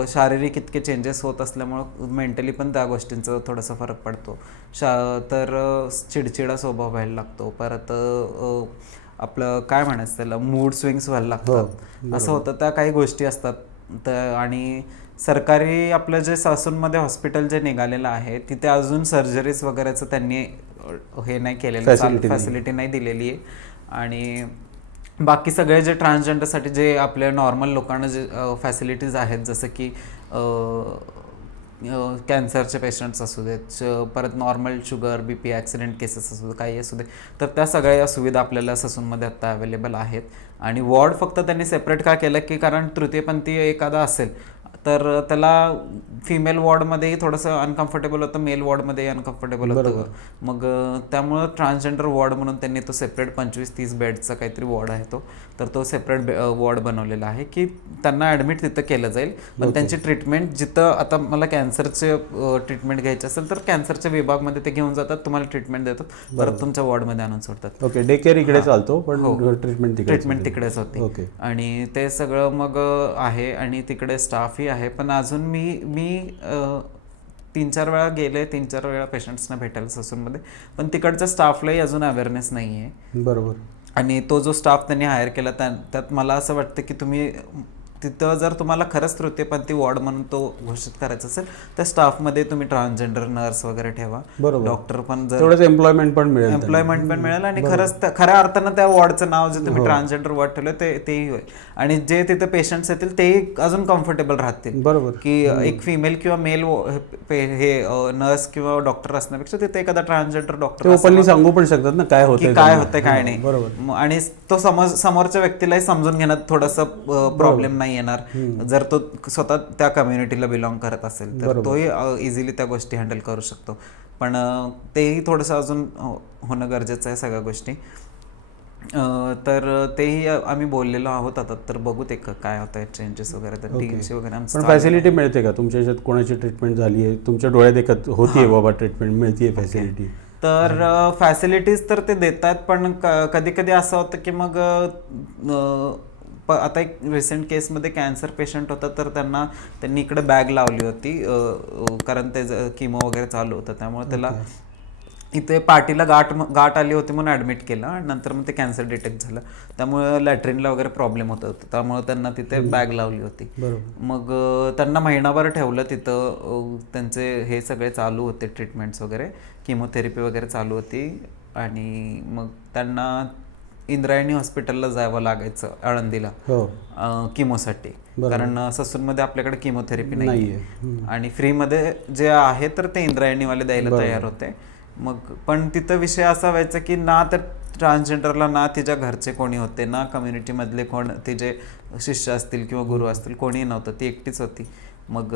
शारीरिक इतके चेंजेस होत असल्यामुळं मेंटली पण त्या गोष्टींचा थोडासा फरक पडतो. तर चिडचिडा स्वभाव व्हायला लागतो. परत आपलं काय म्हणायचं त्याला, मूड स्विंग्स व्हायला लागतात, असं होतं. त्या काही गोष्टी असतात. आणि सरकारी आपलं जे सासूनमध्ये हॉस्पिटल जे निघालेलं आहे तिथे अजून सर्जरीज वगैरेचं त्यांनी हे नाही केलेलं, फॅसिलिटी नाही दिलेली आहे. आणि बाकी सगळे जे ट्रान्सजेंडरसाठी जे आपल्या नॉर्मल लोकांना जे फॅसिलिटीज आहेत, जसं की कॅन्सरचे पेशंट्स असू देत, परत normal sugar, BP, accident cases असू दे, काही असू दे, तर त्या सगळ्या सुविधा आपल्याला ससूनमध्ये आत्ता अवेलेबल आहेत. आणि वॉर्ड फक्त त्यांनी सेपरेट का केलं की कारण तृतीयपंथी एखादा असेल तर त्याला फिमेल वॉर्डमध्येही थोडंसं अनकम्फर्टेबल होतं, मेल वॉर्डमध्येही अनकम्फर्टेबल होतं. मग त्यामुळं ट्रान्सजेंडर वॉर्ड म्हणून त्यांनी तो सेपरेट 25-30 बेडचा काहीतरी वॉर्ड आहे तो सेपरेट वॉर्ड बनवलेला आहे की त्यांना ॲडमिट तिथं केलं जाईल. पण त्यांची ट्रीटमेंट जिथं आता मला कॅन्सरचे ट्रीटमेंट घ्यायची असेल तर कॅन्सरच्या विभागमध्ये ते घेऊन जातात, तुम्हाला ट्रीटमेंट देतात, परत तुमच्या वॉर्डमध्ये आणून सोडतात. ओके, डे केअर इकडे चालतो पण ट्रीटमेंट तिकडेच होती. आणि ते सगळं मग आहे आणि तिकडे स्टाफही आहे. पण अजून मी 3-4 वेळा गेले, 3-4 वेळा पेशंट्सना भेटायला ससूनमध्ये, पण तिकडच्या स्टाफलाही अजून अवेअरनेस नाही आहे. बरोबर. आणि तो जो स्टाफ त्यांनी हायर केला त्यात मला असं वाटतं की तुम्ही तिथं जर तुम्हाला खरंच तृतीयपंथी वॉर्ड म्हणून तो घोषित करायचा असेल त्या स्टाफमध्ये तुम्ही ट्रान्सजेंडर नर्स वगैरे ठेवा, डॉक्टर पण, जर एम्प्लॉयमेंट पण मिळेल आणि खरंच खऱ्या अर्थानं त्या वॉर्डचं नाव जे तुम्ही ट्रान्सजेंडर वॉर्ड ठेवलं तेही होईल. आणि जे तिथे पेशंट्स येतील तेही अजून कम्फर्टेबल राहतील. बरोबर, की एक फिमेल किंवा मेल हे नर्स किंवा डॉक्टर असण्यापेक्षा तिथे एखादा ट्रान्सजेंडर डॉक्टर ओपनली सांगू पण शकतात ना काय होतंय काय नाही. आणि तो समोरच्या व्यक्तीलाही समजून घेण्यात थोडंसं प्रॉब्लेम नाही येणार जर तो स्वतः त्या कम्युनिटीला बिलॉंग करत असेल तर तोही इझिली त्या गोष्टी हँडल करू शकतो. पण तेही थोडंसं अजून होणं गरजेचं आहे सगळ्या गोष्टी. तर तेही आम्ही बोललेलो आहोत आता, तर बघू ते काय होत आहे चेंजेस वगैरे. तर टीमची वगैरे पण फॅसिलिटी मिळते का तुमच्या याच्यात? कोणाची ट्रीटमेंट झाली आहे तुमच्या डोळ्यात देखत होतीये बाबा, ट्रीटमेंट मिळतीये, फॅसिलिटी? तर फॅसिलिटीज तर ते देतात, पण कधी कधी असं होतं की मग आता एक रिसेंट केसमध्ये कॅन्सर पेशंट होता, तर त्यांनी इकडे बॅग लावली होती कारण ते किमो वगैरे चालू होतं, त्यामुळे त्याला इथे पाठीला गाठ आली होती म्हणून ॲडमिट केलं आणि नंतर मग ते कॅन्सर डिटेक्ट झालं, त्यामुळे लॅट्रिनला वगैरे प्रॉब्लेम होत होता, त्यामुळे त्यांना तिथे बॅग लावली होती. मग त्यांना महिनाभर ठेवलं तिथं, त्यांचे हे सगळे चालू होते ट्रीटमेंट्स वगैरे, किमोथेरपी वगैरे चालू होती. आणि मग त्यांना इंद्रायणी हॉस्पिटलला जावं लागायचं आळंदीला किमोसाठी, कारण ससूनमध्ये आपल्याकडे किमोथेरपी नाही आहे आणि फ्रीमध्ये जे आहे तर ते इंद्रायणीवाले द्यायला तयार होते. मग पण तिथं विषय असा व्हायचा की ना तर ट्रान्सजेंडरला ना तिच्या घरचे कोणी होते, ना कम्युनिटीमधले कोण तिचे शिष्य असतील किंवा गुरु असतील, कोणीही नव्हतं, ती एकटीच होती. मग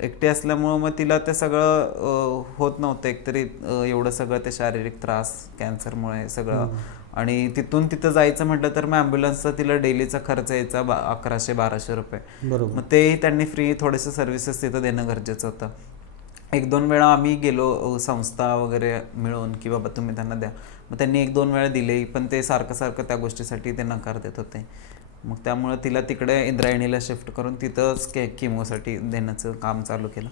एकटी असल्यामुळं मग तिला ते सगळं होत नव्हतं, एकतरी एवढं सगळं ते शारीरिक त्रास कॅन्सरमुळे सगळं. आणि तिथून तिथं जायचं म्हटलं तर मग ॲम्ब्युलन्सचा तिला डेलीचा खर्च यायचा 1100-1200 रुपये. मग तेही त्यांनी फ्री थोडेसे सर्व्हिसेस तिथं देणं गरजेचं होतं. 1-2 वेळा आम्ही गेलो संस्था वगैरे मिळून की बाबा तुम्ही त्यांना द्या, मग त्यांनी 1-2 वेळा दिले, पण ते सारखं त्या गोष्टीसाठी ते नकार देत होते. मग त्यामुळे तिला तिकडे इंद्रायणीला शिफ्ट करून तिथंच किमोसाठी देण्याचं काम चालू केलं.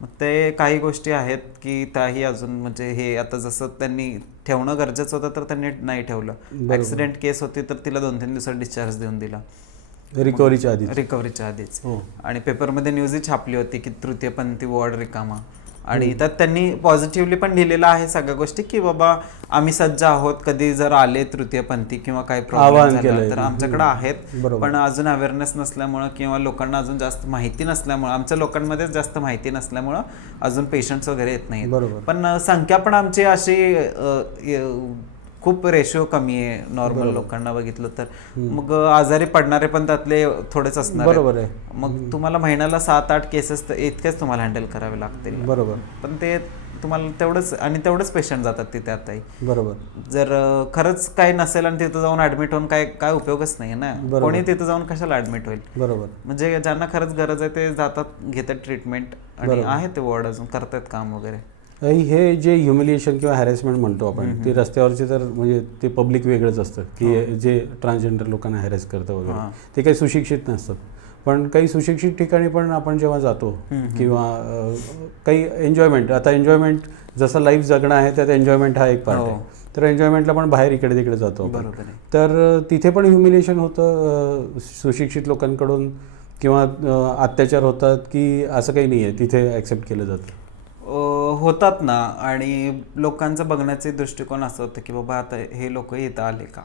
मग ते काही गोष्टी आहेत की त्याही अजून म्हणजे हे आता जसं त्यांनी ठेवणं गरजेचं होतं तर त्यांनी नाही ठेवलं. ऍक्सिडेंट केस होती तर तिला 2-3 दिवसात डिस्चार्ज देऊन दिला रिकव्हरीच्या आधीच. आणि पेपरमध्ये न्यूजही छापली होती की तृतीयपंथी वॉर्ड रिकामा. आणि त्यात त्यांनी पॉझिटिव्हली पण लिहिलेलं आहे सगळ्या गोष्टी की बाबा आम्ही सज्ज आहोत, कधी जर आले तृतीयपंथी किंवा काही प्रॉब्लेम झाला तर आमच्याकडे आहेत. पण अजून अवेअरनेस नसल्यामुळं किंवा लोकांना अजून जास्त माहिती नसल्यामुळं, आमच्या लोकांमध्येच जास्त माहिती नसल्यामुळं अजून पेशंट्स वगैरे येत नाहीत. पण संख्या पण आमची अशी खूप रेशो कमी आहे नॉर्मल लोकांना बघितलं तर. मग आजारी पडणारे पण त्यातले थोडेच असणार. मग तुम्हाला महिन्याला 7-8 केसेस तर इतकेच तुम्हाला हँडल करावे लागतील. पण ते तुम्हाला तेवढंच पेशंट जातात तिथे आताही. जर खरंच काही नसेल आणि तिथं जाऊन ऍडमिट होऊन काय उपयोगच नाही ना. कोणी तिथं जाऊन कशाला ऍडमिट होईल. म्हणजे ज्यांना खरंच गरज आहे ते जातात, घेतात ट्रीटमेंट आणि आहे ते वॉर्ड अजून करतात काम वगैरे. हे जे ह्युमिलिएशन किंवा हॅरेसमेंट म्हणतो आपण, ते रस्त्यावरचे तर म्हणजे ते पब्लिक वेगळंच असतं की जे ट्रान्सजेंडर लोकांना हॅरेस करतं वगैरे, ते काही सुशिक्षित नसतात. पण काही सुशिक्षित ठिकाणी पण आपण जेव्हा जातो किंवा काही एन्जॉयमेंट, आता एन्जॉयमेंट जसं लाईफ जगणं आहे त्यात एन्जॉयमेंट हा एक पार्ट आहे. तर एन्जॉयमेंटला पण बाहेर इकडे तिकडे जातो आपण. तर तिथे पण ह्युमिलिएशन होतं सुशिक्षित लोकांकडून किंवा अत्याचार होतात की असं काही नाही आहे, तिथे ॲक्सेप्ट केलं जातं? होतात ना. आणि लोकांचा बघण्याचे दृष्टिकोन असं होतं की बाबा आता हे लोक इथं आले का,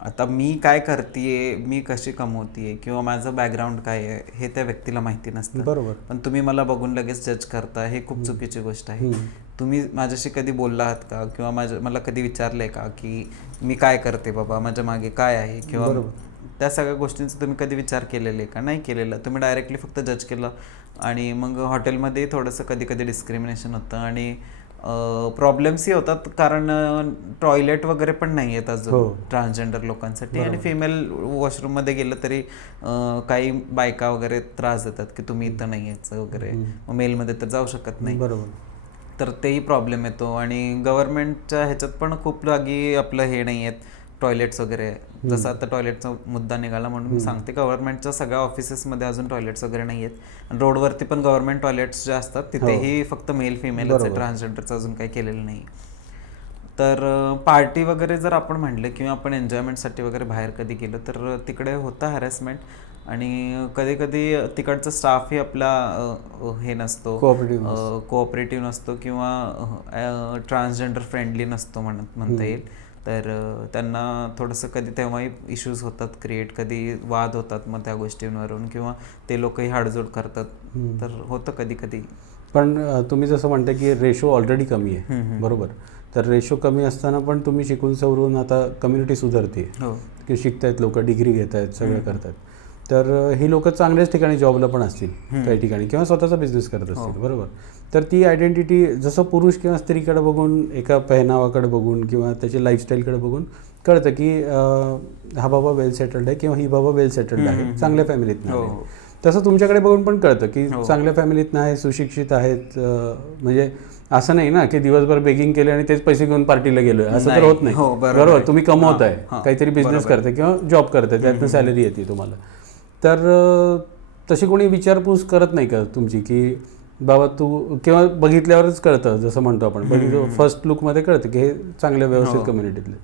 आता मी काय करतेय, मी कशी कमवतेय किंवा माझं बॅकग्राऊंड काय आहे हे त्या व्यक्तीला माहिती नसतं. पण तुम्ही मला बघून लगेच जज करता, हे खूप चुकीची गोष्ट आहे. तुम्ही माझ्याशी कधी बोलला आहात का किंवा मला कधी विचारलंय का की मी काय करते बाबा, माझ्या मागे काय आहे, किंवा त्या सगळ्या गोष्टींचा तुम्ही कधी विचार केलेला का? नाही केलेला. तुम्ही डायरेक्टली फक्त जज केलं. आणि मग हॉटेलमध्ये थोडंसं कधी कधी डिस्क्रिमिनेशन होतं आणि प्रॉब्लेम्सही होतात कारण टॉयलेट वगैरे पण नाही आहेत अजून ट्रान्सजेंडर लोकांसाठी. आणि फिमेल वॉशरूममध्ये गेलं तरी काही बायका वगैरे त्रास देतात की तुम्ही इथं नाही यायचं वगैरे, मग मेलमध्ये तर जाऊ शकत नाही. तर तेही प्रॉब्लेम येतो. आणि गव्हर्नमेंटच्या ह्याच्यात पण खूप जागी आपलं हे नाही आहेत टॉयलेट्स वगैरे. जसं आता टॉयलेटचा मुद्दा निघाला म्हणून मी सांगते, गव्हर्नमेंटच्या सगळ्या ऑफिसेसमध्ये अजून टॉयलेट्स वगैरे नाही आहेत. रोडवरती पण गव्हर्नमेंट टॉयलेट्स जे असतात तिथेही फक्त मेल फिमेलच आहे, ट्रान्सजेंडरचं अजून काही केलेलं नाही. तर पार्टी वगैरे जर आपण म्हणले किंवा आपण एन्जॉयमेंटसाठी वगैरे बाहेर कधी गेलो तर तिकडे होतं हॅरेसमेंट. आणि कधी कधी तिकडचा स्टाफही आपला हे नसतो, कोऑपरेटिव्ह नसतो किंवा ट्रान्सजेंडर फ्रेंडली नसतो म्हणता येईल. तर त्यांना थोडंसं कधी तेव्हाही इश्यूज होतात क्रिएट, कधी वाद होतात मग त्या गोष्टींवरून, किंवा ते लोकही हाडजोड करतात. तर होतं कधी कधी. पण तुम्ही जसं म्हणता की रेशो ऑलरेडी कमी आहे, बरोबर. तर रेशो कमी असताना पण तुम्ही शिकून सवरून आता कम्युनिटी सुधारते की शिकतायत लोक, डिग्री घेत आहेत, सगळं करतात. तर ही लोक चांगल्याच ठिकाणी जॉबला पण असतील काही ठिकाणी किंवा स्वतःचा बिझनेस करत असतील, बरोबर. तर ती आयडेंटिटी जसं पुरुष किंवा स्त्रीकडे बघून, एका पेहनावाकडे बघून किंवा त्याच्या लाईफस्टाईलकडे बघून कळतं की हा बाबा वेल सेटल्ड आहे किंवा ही बाबा वेल सेटल्ड आहे, चांगल्या फॅमिलीत नाही. तसं तुमच्याकडे बघून पण कळतं की चांगल्या फॅमिलीत नाही, सुशिक्षित आहेत. म्हणजे असं नाही ना की दिवसभर बेगिंग केले आणि तेच पैसे घेऊन पार्टीला गेलोय, असं तर होत नाही, बरोबर. तुम्ही कमवताय, काहीतरी बिझनेस करताय किंवा जॉब करताय, त्यातनं सॅलरी येते तुम्हाला. तर तशी कोणी विचारपूस करत नाही का तुमची की बाबा तू, किंवा बघितल्यावरच कळतं, जसं म्हणतो आपण फर्स्ट लुकमध्ये कळतं की हे चांगल्या व्यवस्थित कम्युनिटीतले.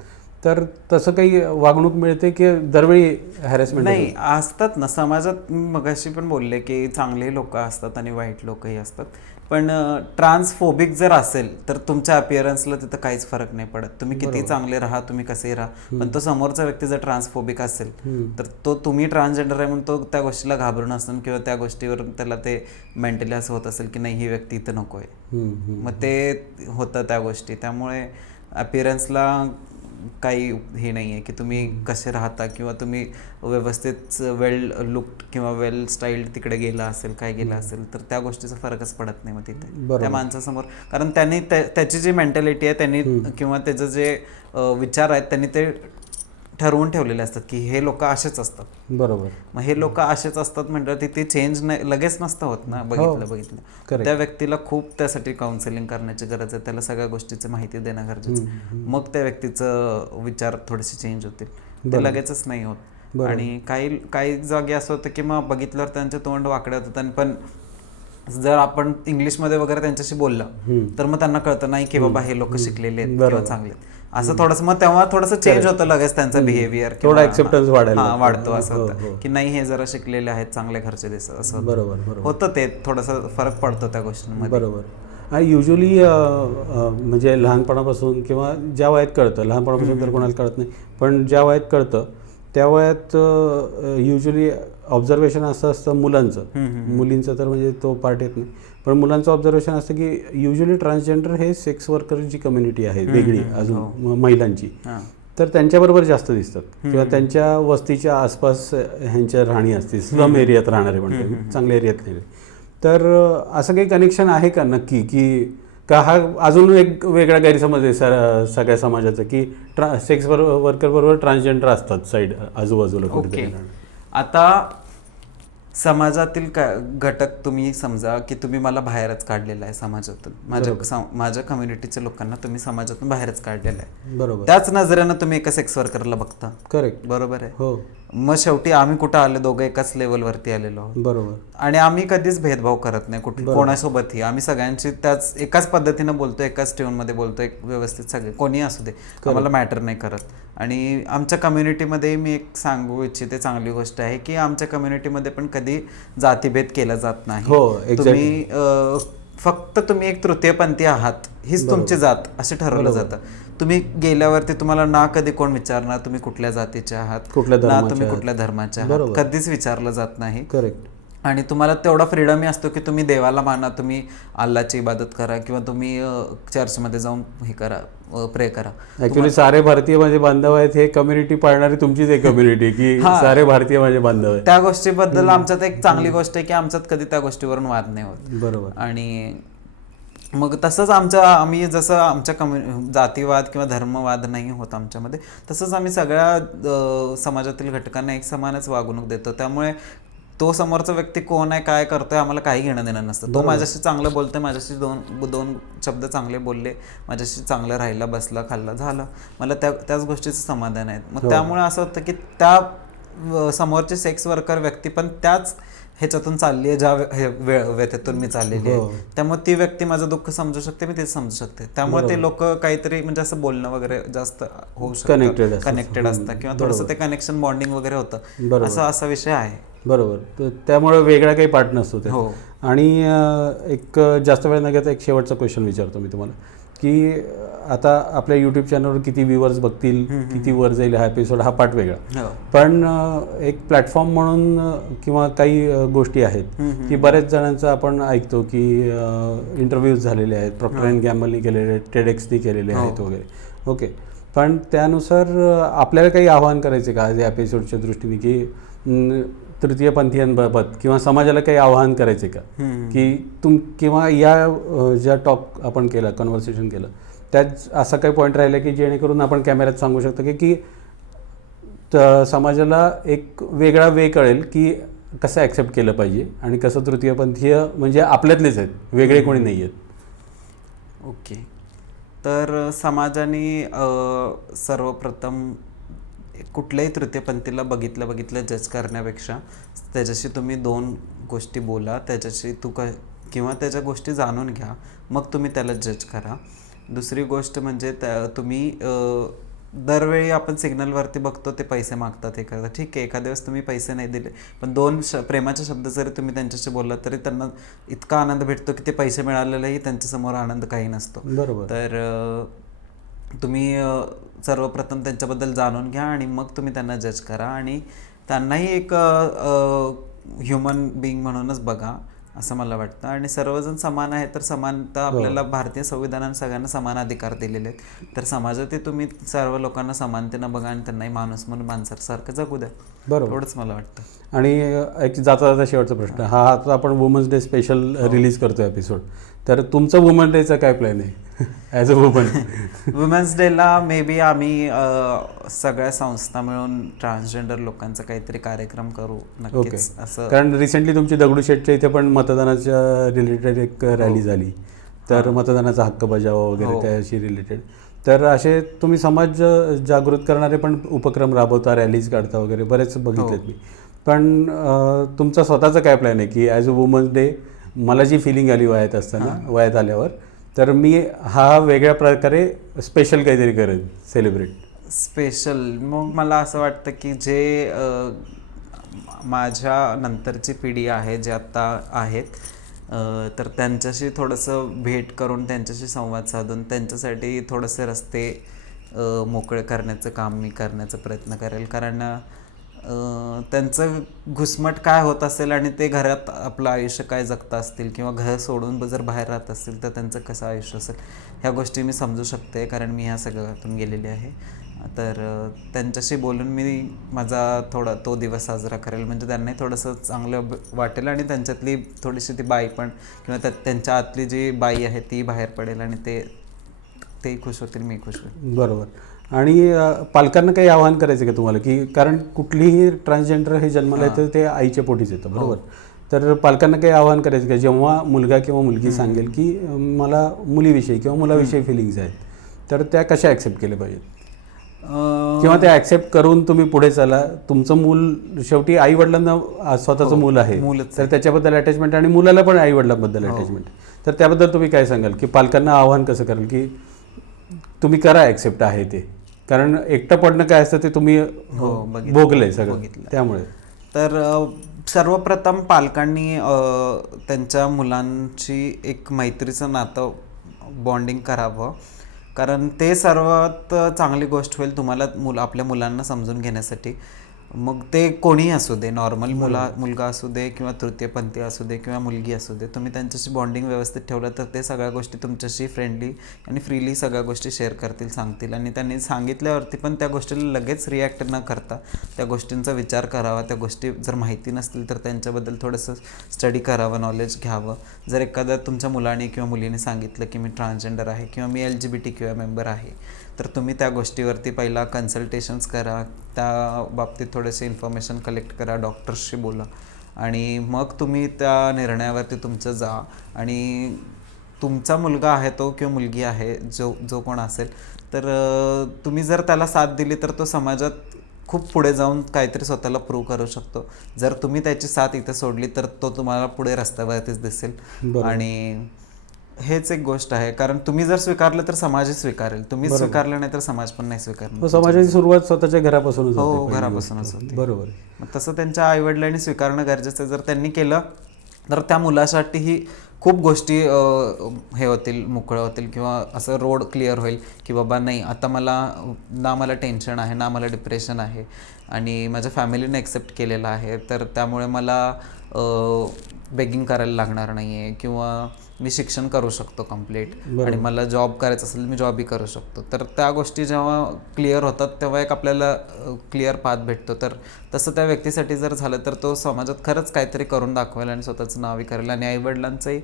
तर तसं काही वागणूक मिळते की दरवेळी हॅरेसमेंट नाही? असतात ना समाजात. मगाशी पण बोलले की चांगले लोक असतात आणि वाईट लोकही असतात. पण ट्रान्सफोबिक जर असेल तर तुमच्या अपिअरन्सला तिथं काहीच फरक नाही पडत. तुम्ही किती चांगले राहा, तुम्ही कसे राहा, पण तो समोरचा व्यक्ती जर ट्रान्सफोबिक असेल तर तो तुम्ही ट्रान्सजेंडर आहे म्हणून तो त्या गोष्टीला घाबरून असेल किंवा त्या गोष्टीवर त्याला ते मेंटली असं होत असेल की नाही ही व्यक्ती इथं नको आहे, मग ते होतं त्या गोष्टी. त्यामुळे अपिअरन्सला काही हे नाही आहे की तुम्ही कसे राहता किंवा तुम्ही व्यवस्थित वेल लुक्ड किंवा वेल स्टाईल्ड तिकडे गेला असेल, काय गेला असेल, तर त्या गोष्टीचा फरकच पडत नाही मग तिथे त्या माणसासमोर. कारण त्यांनी त्याची जी मेंटॅलिटी आहे त्यांनी किंवा त्याचं जे विचार आहेत त्यांनी ते ठरवून ठेवलेले असतात की हे लोक असेच असतात, बरोबर. मग हे लोक असेच असतात म्हणजे तिथे चेंज नाही लगेच नसतं होत ना. बघितलं त्या व्यक्तीला खूप त्यासाठी काउन्सिलिंग करण्याची गरज आहे, त्याला सगळ्या गोष्टीची माहिती देणं गरजेचं, मग त्या व्यक्तीचं विचार थोडेसे चेंज होतील, ते लगेचच नाही होत. आणि काही जागी असं होतं की मग बघितल्यावर त्यांचे तोंड वाकडे होतात आणि पण जर आपण इंग्लिशमध्ये वगैरे त्यांच्याशी बोललं तर मग त्यांना कळतं नाही की बाबा हे लोक शिकलेले आहेत किंवा चांगले आहेत. असं थोडंसं मग तेव्हा थोडंसं चेंज होतं लगेच त्यांचं बिहेवियर, थोडा acceptance वाढायला वाढतो. असं होतं की नाही हे जरा शिकलेले आहेत, चांगले घरचे दिसत, असं बरोबर होतं. ते थोडंसं फरक पडतो त्या गोष्टींमध्ये. बरोबर. युजली म्हणजे लहानपणापासून किंवा ज्या वयात कळतं, लहानपणापासून तर कोणाला कळत नाही, पण ज्या वयात कळतं त्या वयात युजली ऑब्झर्वेशन असं असतं मुलांचं, मुलींचं तर म्हणजे तो पार्ट येत नाही, पण मुलांचं ऑब्झर्वेशन असतं की युजली ट्रान्सजेंडर हे सेक्स वर्कर जी कम्युनिटी आहे वेगळी अजून महिलांची, तर त्यांच्याबरोबर जास्त दिसतात किंवा त्यांच्या वस्तीच्या आसपास ह्यांच्या राहणी असते, स्लम एरियात राहणारे म्हणतात, चांगल्या एरियात नाही. तर असं काही कनेक्शन आहे का नक्की, की का हा अजून एक वेगळा गैरसमज आहे सगळ्या समाजाचा की सेक्स वर्कर बरोबर ट्रान्सजेंडर असतात साईड आजूबाजूला कुठेतरी? आता समाजातील घटक तुम्ही समजा की तुम्ही मला बाहेरच काढलेला आहे समाजातून, माझ्या कम्युनिटीच्या लोकांना तुम्ही समाजातून बाहेरच काढलेलं आहे, बरोबर. त्याच नजरेनं तुम्ही एका सेक्स वर्करला बघता, करेक्ट, बरोबर आहे. हो. मग शेवटी आम्ही कुठं आलो, दोघं एकाच लेवलवरती आलेलो आहोत, बरोबर. आणि आम्ही कधीच भेदभाव करत नाही कोणासोबतही. आम्ही सगळ्यांची त्याच एकाच पद्धतीनं बोलतो, एकाच ट्यूनमध्ये बोलतो, एक व्यवस्थित सगळे कोणी असू दे, आम्हाला मॅटर नाही करत. आणि आमच्या कम्युनिटीमध्ये मी एक सांगू इच्छिते, चांगली गोष्ट आहे की आमच्या कम्युनिटीमध्ये पण कधी जातीभेद केला जात नाही. तुम्ही फक्त तुम्ही एक तृतीयपंथी आहात, हीच तुमची जात असे ठरवलं जातं. तुम्ही गेल्यावरती तुम्हाला ना कधी कोण विचारणार तुम्ही कुठल्या जातीचे आहात, ना तुम्ही कुठल्या धर्माचे आहात, कधीच विचारलं जात नाही. करेक्ट. आणि तुम्हाला तेवढा फ्रीडमही असतो की तुम्ही देवाला माना, तुम्ही अल्लाची इबादत करा किंवा तुम्ही चर्चमध्ये जाऊन हे करा, प्रे करा. ऍक्च्युली सारे भारतीय माझे बांधव आहेत, हे कम्युनिटी पाळणारी तुमचीच एक कम्युनिटी की सारे भारतीय माझे बांधव आहेत. त्या गोष्टीबद्दल आमच्यात एक चांगली गोष्ट आहे की आमच्यात कधी त्या गोष्टीवरून वाद नाही होत, बरोबर. आणि मग तसंच आम्ही जसं आमच्या जातीवाद किंवा धर्मवाद नाही होत आमच्यामध्ये, तसंच आम्ही सगळ्या समाजातील घटकांना एक समानच वागणूक देतो. त्यामुळे तो समोरचा व्यक्ती कोण आहे, काय करतोय, आम्हाला काही घेणं देणं नसतं. तो माझ्याशी चांगलं बोलतोय, माझ्याशी दोन शब्द चांगले बोलले, माझ्याशी चांगलं राहिला, बसला, खाल्ला, झालं, मला त्याच गोष्टीचं समाधान आहे. मग त्यामुळे असं होतं की त्या समोरचे सेक्स वर्कर व्यक्ती पण त्याच ह्याच्यातून चालली आहे, ज्या व्यथेतून मी चाललेली आहे. त्यामुळे ती व्यक्ती माझं दुःख समजू शकते, मी तेच समजू शकते. त्यामुळे ते लोक काहीतरी म्हणजे असं बोलणं वगैरे जास्त होऊ शकतं, कनेक्टेड असतं किंवा थोडंसं ते कनेक्शन बॉन्डिंग वगैरे होतं, असा विषय आहे, बरोबर. त्यामुळे वेगळा काही पार्ट नसतो ते. आणि एक जास्त वेळ न घेता एक शेवटचा क्वेश्चन विचारतो मी तुम्हाला, की आता आपल्या यूट्यूब चॅनलवर किती व्ह्यूअर्स बघतील, किती वर जाईल हा एपिसोड, हा पार्ट वेगळा, पण एक प्लॅटफॉर्म म्हणून किंवा काही गोष्टी आहेत की बऱ्याच जणांचं आपण ऐकतो की इंटरव्ह्यूज झालेले आहेत, प्रॉक्टर अँड गॅम्बलनी केलेले आहेत, टेडेक्सनी केलेले आहेत वगैरे, ओके. पण त्यानुसार आपल्याला काही आवाहन करायचे का या एपिसोडच्या दृष्टीने, की तृतीयपंथीयांबाबत किंवा समाजाला काही आवाहन करायचे का, की किंवा या ज्या टॉक आपण केला, कन्व्हर्सेशन केलं, त्यात असा काही पॉईंट राहिला की जेणेकरून आपण कॅमेऱ्यात सांगू शकतो की समाजाला एक वेगळा वे कळेल की कसं ॲक्सेप्ट केलं पाहिजे आणि कसं तृतीयपंथीय म्हणजे आपल्यातलेच आहेत, वेगळे कोणी नाही आहेत. ओके. तर समाजाने सर्वप्रथम कुठल्याही तृतीयपंथीला बघितलं जज करण्यापेक्षा त्याच्याशी तुम्ही दोन गोष्टी बोला, त्याच्याशी किंवा त्याच्या गोष्टी जाणून घ्या, मग तुम्ही त्याला जज करा. दुसरी गोष्ट म्हणजे तुम्ही दरवेळी आपण सिग्नलवरती बघतो ते पैसे मागतात, हे करतात, ठीक आहे, एखाद्या वेळेस तुम्ही पैसे नाही दिले पण दोन प्रेमाचे शब्द जरी तुम्ही त्यांच्याशी बोललात तरी त्यांना इतका आनंद भेटतो की ते पैसे मिळालेलाही त्यांच्यासमोर आनंद काही नसतो, बरोबर. तर तुम्ही सर्वप्रथम त्यांच्याबद्दल जाणून घ्या आणि मग तुम्ही त्यांना जज करा आणि त्यांनाही एक ह्युमन बिईंग म्हणूनच बघा, असं मला वाटतं. आणि सर्वजण समान आहे तर समानता आपल्याला भारतीय संविधानाने सगळ्यांना समान अधिकार दिलेले आहेत, तर समाजातही तुम्ही सर्व लोकांना समानतेनं बघा आणि त्यांनाही माणूस म्हणून माणसासारखं जगू द्या, बरोबर. एवढंच मला वाटतं. आणि एक जाता शेवटचा प्रश्न, हा आता आपण वुमन्स डे स्पेशल रिलीज करतो एपिसोड, तर तुमचं वुमन डेचा काय प्लॅन आहे ॲज अ वुमन? वुमेन्स डेला मे बी आम्ही सगळ्या संस्था मिळून ट्रान्सजेंडर लोकांचा काहीतरी कार्यक्रम करू नक्कीच, असं. कारण रिसेंटली तुमची दगडूशेठच्या इथे पण मतदानाच्या रिलेटेड एक रॅली झाली, तर मतदानाचा हक्क बजावा वगैरे त्याशी रिलेटेड, तर असे तुम्ही समाज जागृत करणारे पण उपक्रम राबवता, रॅलीज काढता वगैरे, बरेच बघितलेत मी. पण तुमचा स्वतःचा काय प्लॅन आहे की ॲज अ वुमन्स डे मला जी फिलिंग आली वयात असताना, वयात आल्यावर, तर मी हा वेगळ्या प्रकारे स्पेशल काहीतरी करेन सेलिब्रेट. स्पेशल मग मला असं वाटतं की जे माझ्या नंतरची पिढी आहे जे आत्ता आहेत, तर त्यांच्याशी थोडंसं भेट करून, त्यांच्याशी संवाद साधून त्यांच्यासाठी थोडेसे रस्ते मोकळे करण्याचं काम मी करण्याचा प्रयत्न करेल. कारण त्यांचं घुसमट काय होत असेल आणि ते घरात आपलं आयुष्य काय जगत असतील किंवा घर सोडून जर बाहेर राहत असतील तर त्यांचं कसं आयुष्य असेल ह्या गोष्टी मी समजू शकते, कारण मी ह्या सगळ्यातून गेलेली आहे. तर त्यांच्याशी बोलून मी माझा थोडा तो दिवस साजरा करेल, म्हणजे त्यांनाही थोडंसं चांगलं वाटेल आणि त्यांच्यातली थोडीशी ती बाई पण किंवा त्यांच्या आतली जी बाई आहे ती बाहेर पडेल आणि ते खुश होतील, मी खुश होईल. बरोबर. आणि पालकांना काही आवाहन करायचं का तुम्हाला, की कारण कुठलीही ट्रान्सजेंडर हे जन्माला येतं ते आईच्या पोटीच येतं, बरोबर? तर पालकांना काही आवाहन करायचं का जेव्हा मुलगा किंवा मुलगी सांगेल की मला मुलीविषयी किंवा मुलाविषयी फिलिंग्स आहेत, तर त्या कशा ॲक्सेप्ट केल्या पाहिजेत, किंवा त्या ॲक्सेप्ट करून तुम्ही पुढे चला? तुमचं मूल शेवटी आई वडिलांना स्वतःचं मूल आहे, तर त्याच्याबद्दल अटॅचमेंट आणि मुलाला पण आई वडिलांबद्दल अटॅचमेंट, तर त्याबद्दल तुम्ही काय सांगाल, की पालकांना आवाहन कसं कराल की तुम्ही करा ॲक्सेप्ट आहे ते? कारण एकटं पडणं काय असतं ते तुम्ही भोगलंय सगळं, त्यामुळे. तर सर्वप्रथम पालकांनी त्यांच्या मुलांची एक मैत्रीचं नातं बॉन्डिंग करावं, कारण ते सर्वात चांगली गोष्ट होईल तुम्हाला आपल्या मुलांना समजून घेण्यासाठी. मग ते कोणीही असू दे, नॉर्मल मुलगा असू दे किंवा तृतीयपंथी असू दे किंवा मुलगी असू दे, तुम्ही त्यांच्याशी बॉन्डिंग व्यवस्थित ठेवलं तर ते सगळ्या गोष्टी तुमच्याशी फ्रेंडली आणि फ्रीली सगळ्या गोष्टी शेअर करतील, सांगतील. आणि त्यांनी सांगितल्यावरती पण त्या गोष्टीला लगेच रिॲक्ट न करता त्या गोष्टींचा विचार करावा. त्या गोष्टी जर माहिती नसतील तर त्यांच्याबद्दल थोडंसं स्टडी करावं, नॉलेज घ्यावं. जर एखाद्या तुमच्या मुलाने किंवा मुलीने सांगितलं की मी ट्रान्सजेंडर आहे किंवा मी LGBTQ मेंबर आहे, तर तुम्ही त्या गोष्टीवरती पहिला कन्सल्टेशन्स करा, त्या बाबतीत थोडेसे इन्फॉर्मेशन कलेक्ट करा, डॉक्टर्सशी बोला आणि मग तुम्ही त्या निर्णयावरती तुमचं जा. आणि तुमचा मुलगा आहे तो किंवा मुलगी आहे जो कोण असेल, तर तुम्ही जर त्याला साथ दिली तर तो समाजात खूप पुढे जाऊन काहीतरी स्वतःला प्रूव्ह करू शकतो. जर तुम्ही त्याची साथ इथे सोडली तर तो तुम्हाला पुढे रस्त्यावरतीच दिसेल. आणि हेच एक गोष्ट आहे, कारण तुम्ही जर स्वीकारलं तर समाजही स्वीकारेल, तुम्ही स्वीकारलं नाही तर समाज पण नाही स्वीकारणार. समाजाची सुरुवात स्वतःच्या घरापासूनच होते. घरापासूनच होते, बरोबर. मग तसं त्यांच्या आईवडिलांनी स्वीकारणं गरजेचं आहे. जर त्यांनी केलं तर त्या मुलासाठीही खूप गोष्टी हे होतील, मोकळं होतील, किंवा असं रोड क्लिअर होईल की बाबा नाही, आता मला टेन्शन आहे, ना मला डिप्रेशन आहे आणि माझ्या फॅमिलीने ॲक्सेप्ट केलेलं आहे, तर त्यामुळे मला बेगिंग करायला लागणार नाही आहे, किंवा मी शिक्षण करू शकतो कंप्लीट, आणि मला जॉब करायचं असेल मी जॉबही करू शकतो. तर त्या गोष्टी जेव्हा क्लिअर होतात तेव्हा एक आपल्याला क्लिअर पाथ भेटतो. तर तसं त्या व्यक्तीसाठी जर झालं तर तो समाजात खरंच काहीतरी करून दाखवेल आणि स्वतःचं नावही करेल आणि आईवडिलांचंही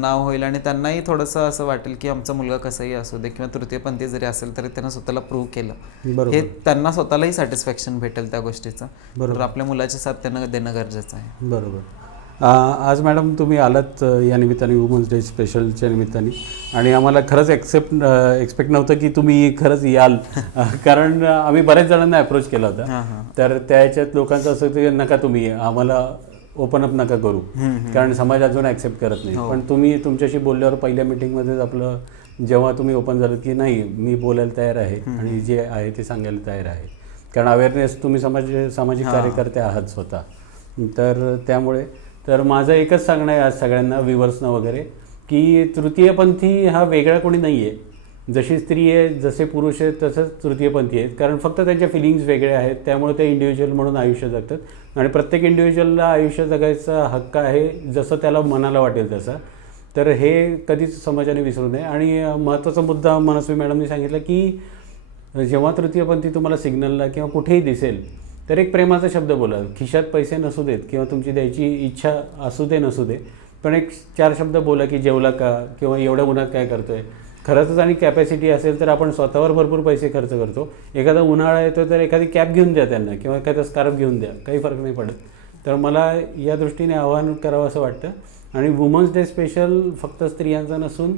नाव होईल आणि त्यांनाही थोडंसं असं वाटेल की आमचा मुलगा कसंही असू दे किंवा तृतीयपंथी जरी असेल तरी त्यांना स्वतःला प्रूव्ह केलं, हे त्यांना स्वतःलाही सॅटिस्फॅक्शन भेटेल त्या गोष्टीचं. तर आपल्या मुलाची साथ त्यांना देणं गरजेचं आहे. बरोबर. आज मॅडम तुम्ही आलात या निमित्ताने, वुमन्स डे स्पेशलच्या निमित्ताने, आणि आम्हाला खरंच एक्सपेक्ट नव्हतं की तुम्ही खरंच याल, कारण आम्ही बऱ्याच जणांना अप्रोच केला होता, तर त्याच्यात लोकांचं असं होतं की नका तुम्ही आम्हाला ओपन अप नका करू, कारण समाज अजून ॲक्सेप्ट करत नाही. पण तुम्ही तुमच्याशी बोलल्यावर पहिल्या मिटिंगमध्येच आपलं जेव्हा तुम्ही ओपन झालं की नाही, मी बोलायला तयार आहे आणि जे आहे ते सांगायला तयार आहे, कारण अवेअरनेस तुम्ही सामाजिक कार्यकर्ते आहात स्वतः. तर त्यामुळे तर माझं एकच सांगणं आहे आज सगळ्यांना, व्ह्युअर्सना वगैरे, की तृतीयपंथी हा वेगळा कोणी नाही आहे. जशी स्त्री आहे, जसे पुरुष आहेत, तसंच तृतीयपंथी आहेत, कारण फक्त त्यांच्या फिलिंग्स वेगळे आहेत, त्यामुळे ते इंडिव्हिज्युअल म्हणून आयुष्य जगतात आणि प्रत्येक इंडिव्हिज्युअलला आयुष्य जगायचा हक्क आहे, जसं त्याला मनाला वाटेल तसा. तर हे कधीच समाजाने विसरू नये. आणि महत्त्वाचा मुद्दा मनस्वी मॅडमनी सांगितलं की जेव्हा तृतीयपंथी तुम्हाला सिग्नलला किंवा कुठेही दिसेल तर एक प्रेमाचा शब्द बोला. खिशात पैसे नसू देत किंवा तुमची द्यायची इच्छा असू दे नसू दे, पण एक 4 शब्द बोला की जेवला का, किंवा एवढ्या उन्हात काय करतोय. खरंच आणि कॅपॅसिटी असेल तर आपण स्वतःवर भरपूर पैसे खर्च करतो. एखादा उन्हाळा येतो तर एखादी कॅप घेऊन द्या त्यांना, किंवा एखादा स्कार्फ घेऊन द्या, काही फरक नाही पडत. तर मला या दृष्टीने आवाहन करावं असं वाटतं. आणि वुमन्स डे स्पेशल फक्त स्त्रियांचा नसून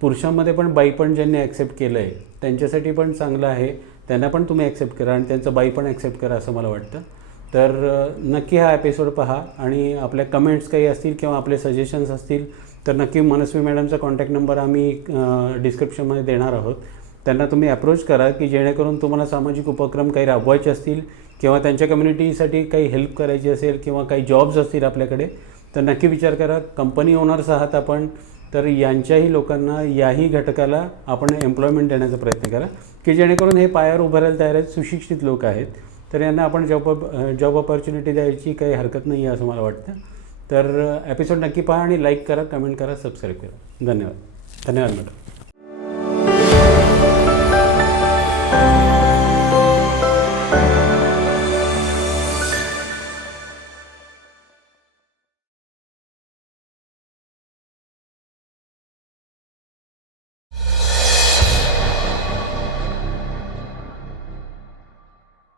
पुरुषांमध्ये पण बाई पण ज्यांनी ॲक्सेप्ट केलं आहे त्यांच्यासाठी पण चांगलं आहे. त्यांना पण तुम्ही ॲक्सेप्ट करा आणि त्यांचं बाई पण ॲक्सेप्ट करा असं मला वाटतं. तर नक्की हा एपिसोड पहा आणि आपल्या कमेंट्स काही असतील किंवा आपले सजेशन्स असतील तर नक्की मनस्वी मॅडमचा कॉन्टॅक्ट नंबर आम्ही डिस्क्रिप्शनमध्ये देणार आहोत. त्यांना तुम्ही अप्रोच करा की जेणेकरून तुम्हाला सामाजिक उपक्रम काही राबवायचे असतील किंवा त्यांच्या कम्युनिटीसाठी काही हेल्प करायची असेल किंवा काही जॉब्स असतील आपल्याकडे तर नक्की विचार करा. कंपनी ओनर्स आहात आपण, तर यांच्याही लोकांना याही घटकाला आपण एम्प्लॉयमेंट देण्याचा प्रयत्न करा की जेणेकरून हे पायावर उभं राहायला तयार आहेत, सुशिक्षित लोक आहेत, तर यांना आपण जॉब ऑपॉर्च्युनिटी द्यायची काही हरकत नाही आहे असं मला वाटतं. तर एपिसोड नक्की पहा आणि लाईक करा, कमेंट करा, सबस्क्राईब करा. धन्यवाद. धन्यवाद मॅडम.